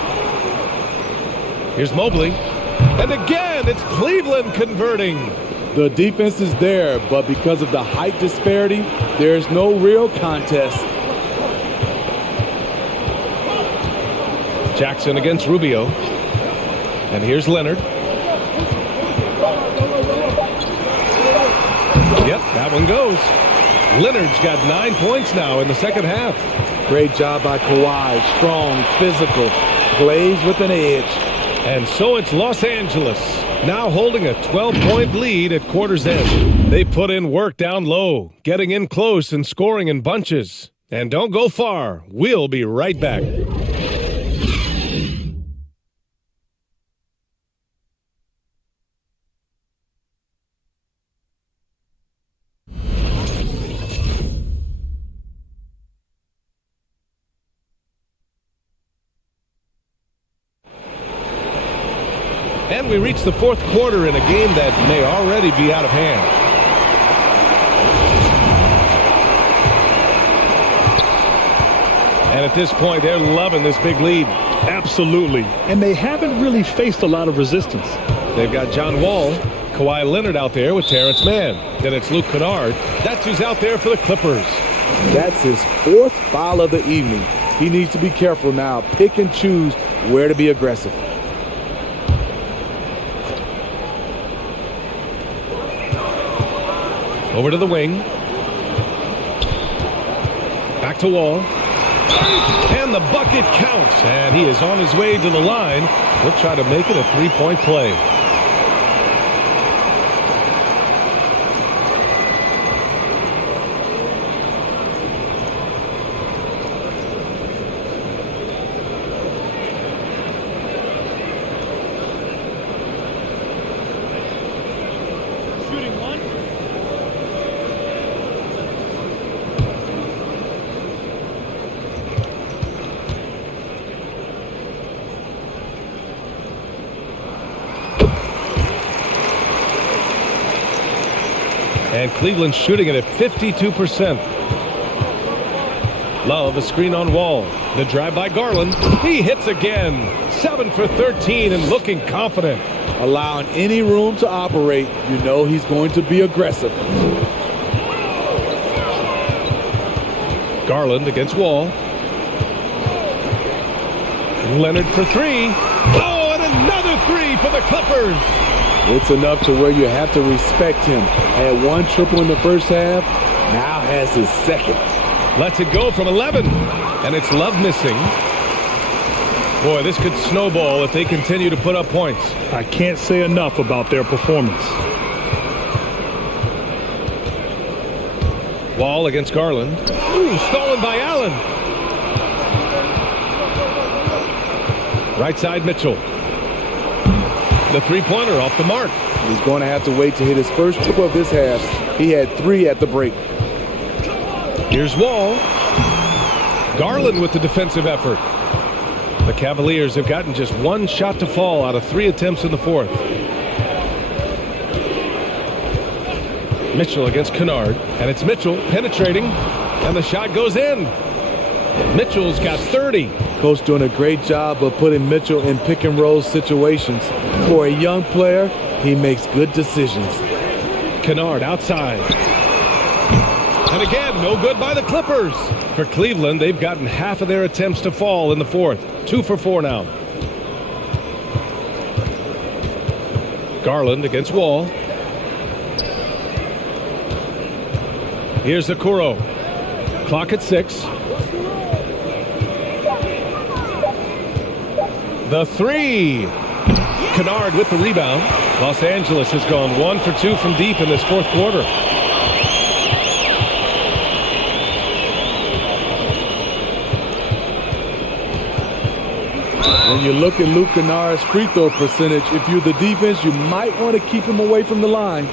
Here's Mobley. And again, it's Cleveland converting. The defense is there, but because of the height disparity, there's no real contest. Jackson against Rubio. And here's Leonard. That one goes. Leonard's got 9 points now in the second half. Great job by Kawhi. Strong, physical, plays with an edge. And so it's Los Angeles, now holding a 12-point lead at quarter's end. They put in work down low, getting in close and scoring in bunches. And don't go far. We'll be right back. And we reach the fourth quarter in a game that may already be out of hand. And at this point, they're loving this big lead. Absolutely. And they haven't really faced a lot of resistance. They've got John Wall, Kawhi Leonard out there with Terrence Mann. Then it's Luke Kennard. That's who's out there for the Clippers. That's his fourth foul of the evening. He needs to be careful now. Pick and choose where to be aggressive. Over to the wing. Back to Wall. And the bucket counts. And he is on his way to the line. He'll try to make it a three-point play. And Cleveland shooting it at 52%. Love a screen on Wall. The drive by Garland. He hits again. 7 for 13 and looking confident. Allowing any room to operate, you know he's going to be aggressive. Garland against Wall. Leonard for three. Oh, and another three for the Clippers. It's enough to where you have to respect him. Had one triple in the first half, now has his second. Lets it go from 11. And it's Love missing. Boy, this could snowball if they continue to put up points. I can't say enough about their performance. Wall against Garland. Ooh, stolen by Allen. Right side Mitchell. The three-pointer off the mark. He's going to have to wait to hit his first triple of this half. He had 3 at the break. Here's Wall. Garland with the defensive effort. The Cavaliers have gotten just one shot to fall out of 3 attempts in the fourth. Mitchell against Kennard. And it's Mitchell penetrating. And the shot goes in. Mitchell's got 30. Coach doing a great job of putting Mitchell in pick-and-roll situations. For a young player, he makes good decisions. Kennard outside. And again, no good by the Clippers. For Cleveland, they've gotten half of their attempts to fall in the fourth. 2 for 4 now. Garland against Wall. Here's Okoro. Clock at 6. The three. Kennard with the rebound. Los Angeles has gone 1 for 2 from deep in this fourth quarter. When you look at Luke Kennard's free throw percentage, if you're the defense, you might want to keep him away from the line.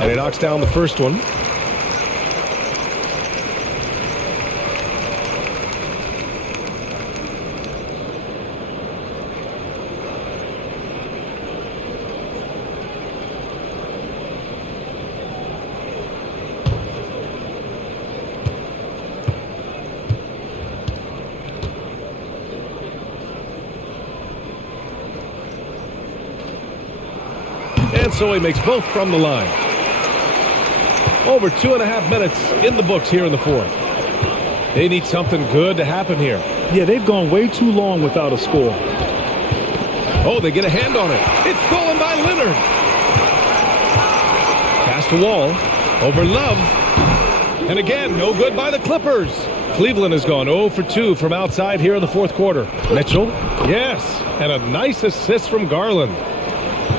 And he knocks down the first one. And so he makes both from the line. Over 2.5 minutes in the books here in the fourth. They need something good to happen here. Yeah, they've gone way too long without a score. Oh, they get a hand on it. It's stolen by Leonard. Pass to Wall. Over Love. And again, no good by the Clippers. Cleveland has gone 0 for 2 from outside here in the fourth quarter. Mitchell. Yes. And a nice assist from Garland.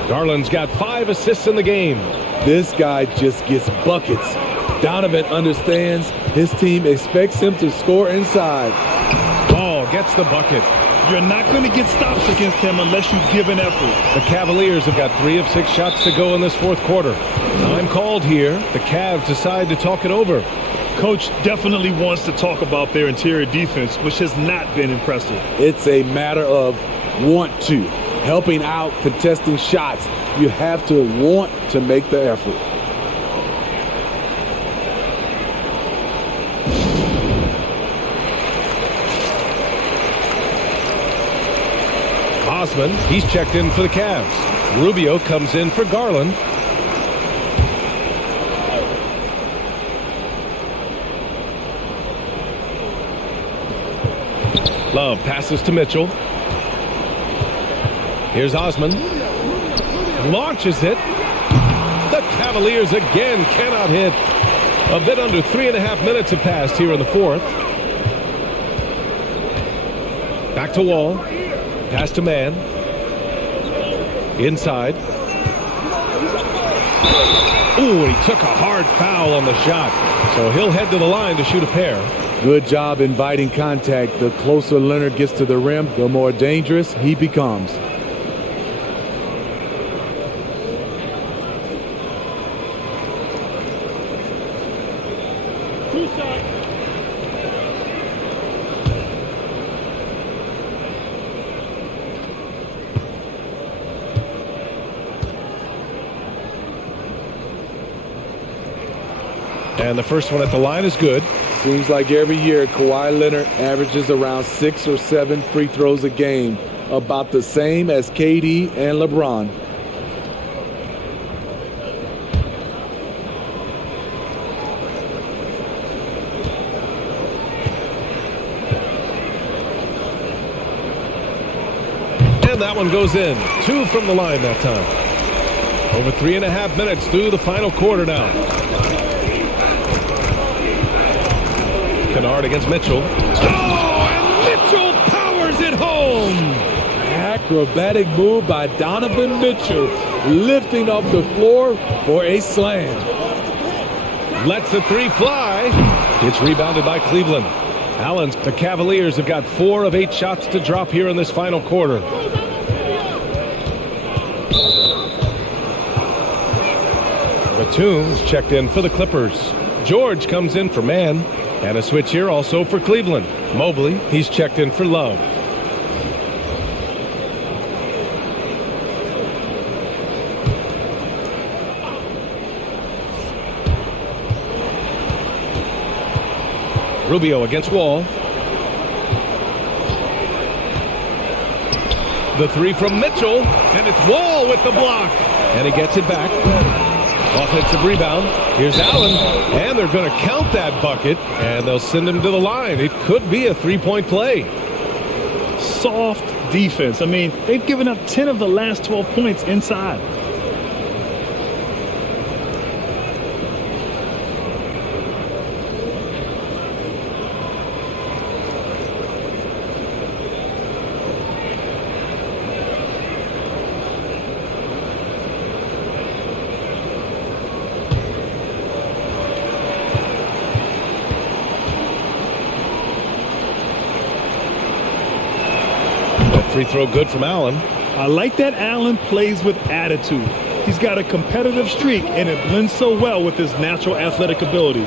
Garland's got 5 assists in the game. This guy just gets buckets. Donovan understands his team expects him to score inside. Ball gets the bucket. You're not going to get stops against him unless you give an effort. The Cavaliers have got 3 of 6 shots to go in this fourth quarter. Time called here. The Cavs decide to talk it over. Coach definitely wants to talk about their interior defense, which has not been impressive. It's a matter of want to. Helping out, contesting shots. You have to want to make the effort. Osman, he's checked in for the Cavs. Rubio comes in for Garland. Love passes to Mitchell. Here's Osman. Launches it. The Cavaliers again cannot hit. A bit under 3.5 minutes have passed here in the fourth. Back to Wall. Pass to Man. Inside. Ooh, he took a hard foul on the shot. So he'll head to the line to shoot a pair. Good job inviting contact. The closer Leonard gets to the rim, the more dangerous he becomes. And the first one at the line is good. Seems like every year Kawhi Leonard averages around 6 or 7 free throws a game, about the same as KD and LeBron. And that one goes in. 2 from the line that time. Over 3.5 minutes through the final quarter now. Kennard against Mitchell. Oh, and Mitchell powers it home. Acrobatic move by Donovan Mitchell, lifting off the floor for a slam. Lets the 3 fly. It's rebounded by Cleveland. Allen's. The Cavaliers have got 4 of 8 shots to drop here in this final quarter. Batum's checked in for the Clippers. George comes in for Man. And a switch here also for Cleveland. Mobley, he's checked in for Love. Rubio against Wall. The 3 from Mitchell, and it's Wall with the block. And he gets it back. Offensive rebound. Here's Allen, and they're going to count that bucket, and they'll send him to the line. It could be a 3-point play. Soft defense. I mean, they've given up 10 of the last 12 points inside. Free throw good from Allen. I like that Allen plays with attitude. He's got a competitive streak, and it blends so well with his natural athletic ability.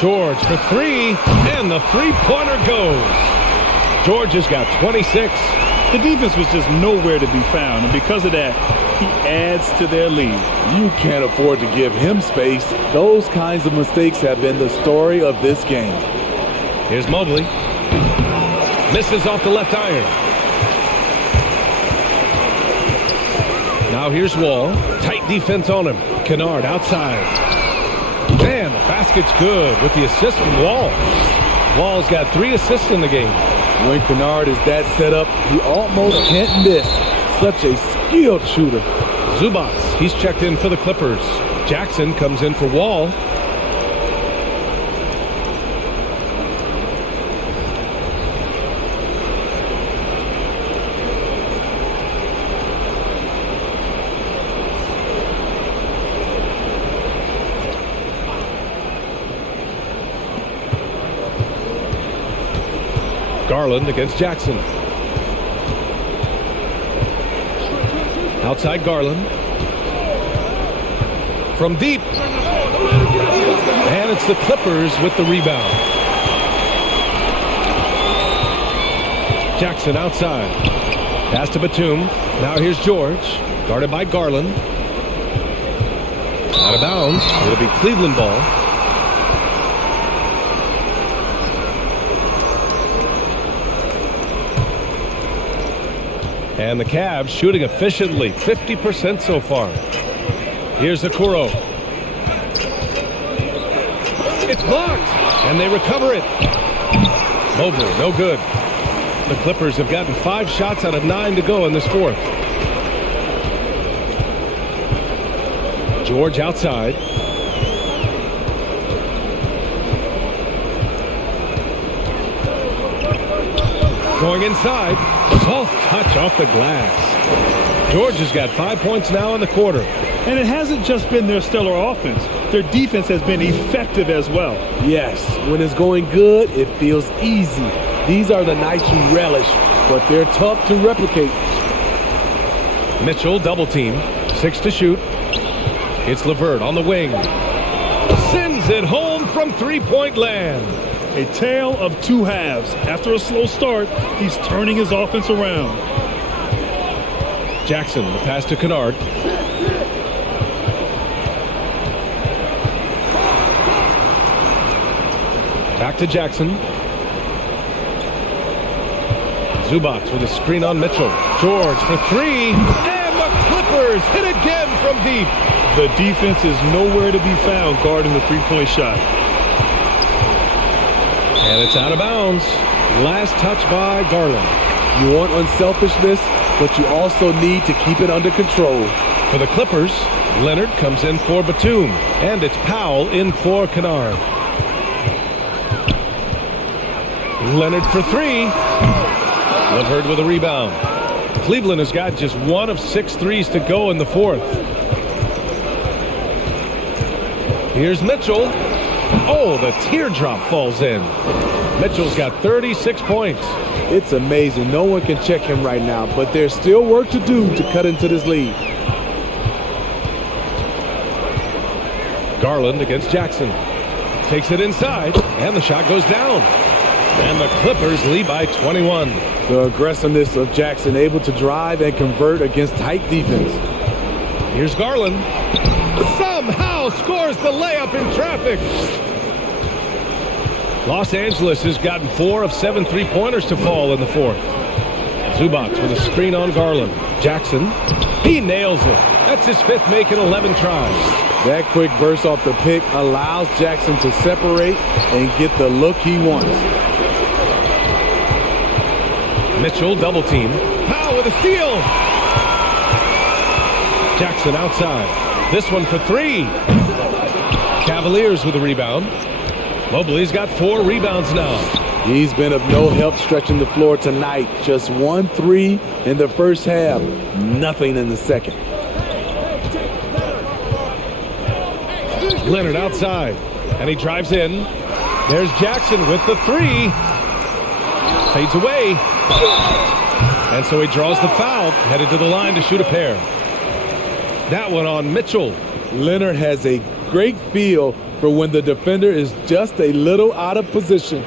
George for 3, and the 3-pointer goes. George has got 26. The defense was just nowhere to be found, and because of that, he adds to their lead. You can't afford to give him space. Those kinds of mistakes have been the story of this game. Here's Mobley. Misses off the left iron. Now here's Wall. Tight defense on him. Kennard outside. Man, the basket's good with the assist from Wall. Wall's got 3 assists in the game. When Kennard is that set up, he almost can't miss. Such a skilled shooter. Zubac, he's checked in for the Clippers. Jackson comes in for Wall. Garland against Jackson. Outside Garland. From deep. And it's the Clippers with the rebound. Jackson outside. Pass to Batum. Now here's George. Guarded by Garland. Out of bounds. It'll be Cleveland ball. And the Cavs shooting efficiently, 50% so far. Here's Okoro. It's blocked, and they recover it. Mobley, no good. The Clippers have gotten 5 shots out of 9 to go in this fourth. George outside. Going inside. Soft touch off the glass. George has got 5 points now in the quarter. And it hasn't just been their stellar offense. Their defense has been effective as well. Yes, when it's going good, it feels easy. These are the nights you relish, but they're tough to replicate. Mitchell double team. 6 to shoot. It's LeVert on the wing. Sends it home from three-point land. A tale of 2 halves. After a slow start, he's turning his offense around. Jackson, the pass to Kennard. Back to Jackson. Zubac with a screen on Mitchell. George for 3. And the Clippers hit again from deep. The defense is nowhere to be found guarding the three-point shot. And it's out of bounds. Last touch by Garland. You want unselfishness, but you also need to keep it under control. For the Clippers, Leonard comes in for Batum. And it's Powell in for Kennard. Leonard for 3. LeVert with a rebound. Cleveland has got just 1 of 6 threes to go in the fourth. Here's Mitchell. Oh, the teardrop falls in. Mitchell's got 36 points. It's amazing. No one can check him right now, but there's still work to do to cut into this lead. Garland against Jackson. Takes it inside, and the shot goes down. And the Clippers lead by 21. The aggressiveness of Jackson, able to drive and convert against tight defense. Here's Garland. Somehow scores the layup in traffic. Los Angeles has gotten 4 of 7 three-pointers to fall in the fourth. Zubac with a screen on Garland. Jackson, he nails it. That's his 5th make in 11 tries. That quick burst off the pick allows Jackson to separate and get the look he wants. Mitchell double team. Powell with a steal. Jackson outside. This one for 3. Cavaliers with a rebound. Mobley's got 4 rebounds now. He's been of no help stretching the floor tonight. Just 1 3 in the first half. Nothing in the second. Leonard outside. And he drives in. There's Jackson with the 3. Fades away. And so he draws the foul. Headed to the line to shoot a pair. That one on Mitchell. Leonard has a great feel for when the defender is just a little out of position.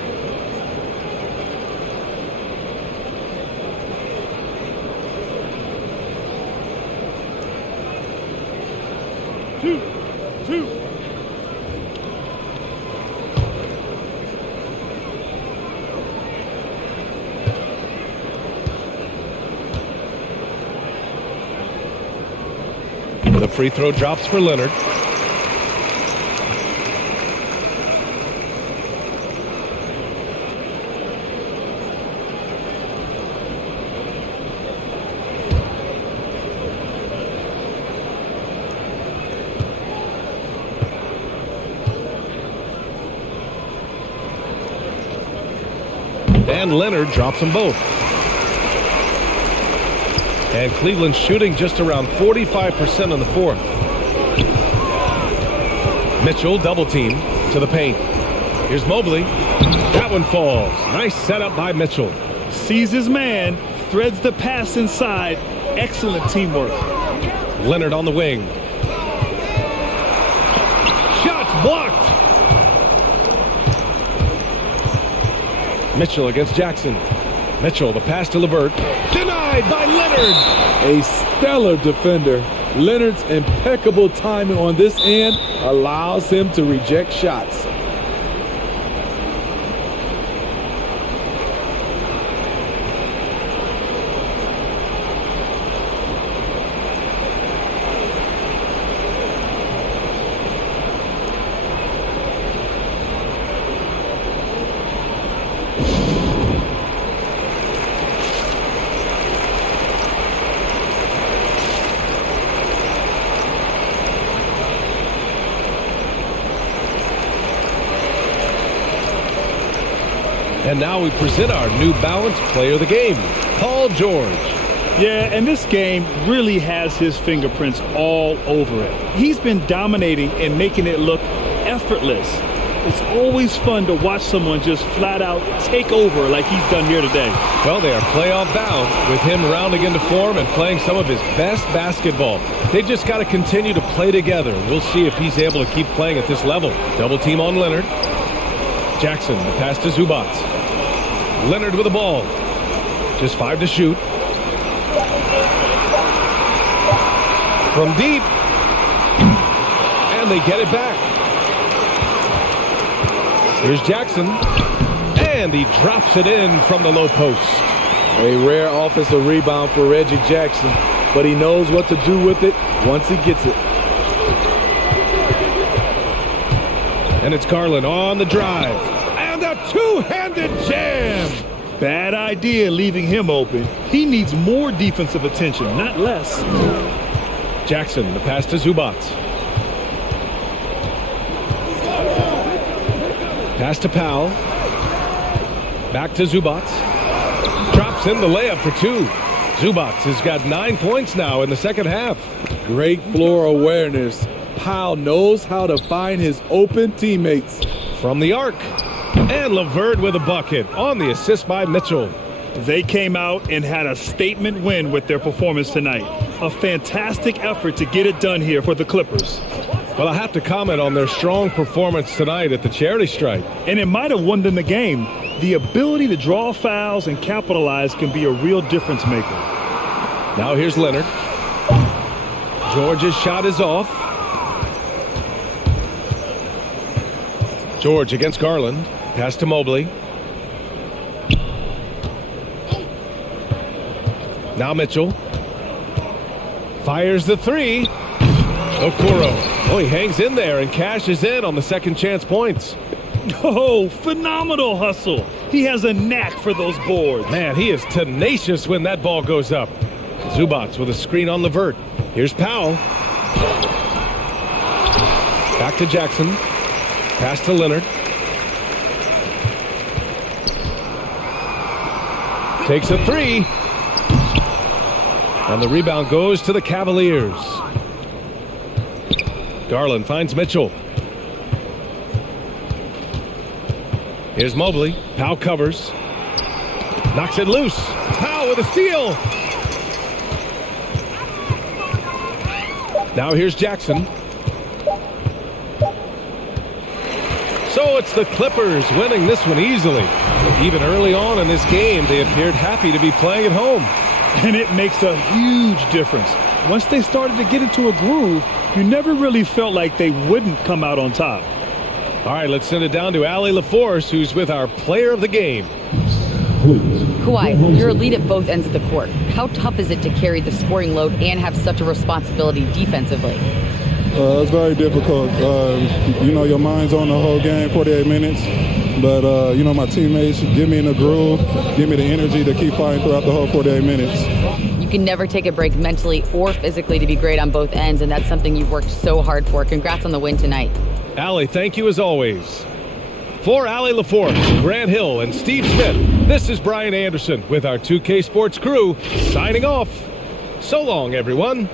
Two. The free throw drops for Leonard. And Leonard drops them both. And Cleveland shooting just around 45% in the fourth. Mitchell double team to the paint. Here's Mobley. That one falls. Nice setup by Mitchell. Sees his man, threads the pass inside. Excellent teamwork. Leonard on the wing. Shots blocked. Mitchell against Jackson. Mitchell, the pass to LeVert. Denied by Leonard. A stellar defender. Leonard's impeccable timing on this end allows him to reject shots. And now we present our New Balance Player of the Game, Paul George. Yeah, and this game really has his fingerprints all over it. He's been dominating and making it look effortless. It's always fun to watch someone just flat out take over like he's done here today. Well, they are playoff bound with him rounding into form and playing some of his best basketball. They just got to continue to play together. We'll see if he's able to keep playing at this level. Double team on Leonard. Jackson, the pass to Zubac. Leonard with the ball. Just 5 to shoot. From deep. And they get it back. Here's Jackson. And he drops it in from the low post. A rare offensive rebound for Reggie Jackson, but he knows what to do with it once he gets it. And it's Garland on the drive. And a two-handed jam. Bad idea leaving him open. He needs more defensive attention, not less. Jackson, the pass to Zubac. Pass to Powell. Back to Zubac. Drops in the layup for 2. Zubac has got 9 points now in the second half. Great floor awareness. Powell knows how to find his open teammates. From the arc. And LeVert with a bucket on the assist by Mitchell. They came out and had a statement win with their performance tonight. A fantastic effort to get it done here for the Clippers. Well, I have to comment on their strong performance tonight at the charity stripe. And it might have won them the game. The ability to draw fouls and capitalize can be a real difference maker. Now here's Leonard. George's shot is off. George against Garland. Pass to Mobley. Now Mitchell. Fires the 3. Okoro. Oh, he hangs in there and cashes in on the second chance points. Oh, phenomenal hustle. He has a knack for those boards. Man, he is tenacious when that ball goes up. Zubac with a screen on LeVert. Here's Powell. Back to Jackson. Pass to Leonard. Takes a 3. And the rebound goes to the Cavaliers. Garland finds Mitchell. Here's Mobley. Powell covers. Knocks it loose. Powell with a steal. Now here's Jackson. So it's the Clippers winning this one easily. Even early on in this game, they appeared happy to be playing at home. And it makes a huge difference. Once they started to get into a groove, you never really felt like they wouldn't come out on top. All right, let's send it down to Allie LaForce, who's with our player of the game. Please Kawhi, you're a lead at both ends of the court. How tough is it to carry the scoring load and have such a responsibility defensively? It's very difficult. Your mind's on the whole game, 48 minutes. But, my teammates get me in the groove, give me the energy to keep fighting throughout the whole 48 minutes. You can never take a break mentally or physically to be great on both ends, and that's something you've worked so hard for. Congrats on the win tonight. Allie, thank you as always. For Allie LaForce, Grant Hill, and Steve Smith, this is Brian Anderson with our 2K Sports crew signing off. So long, everyone.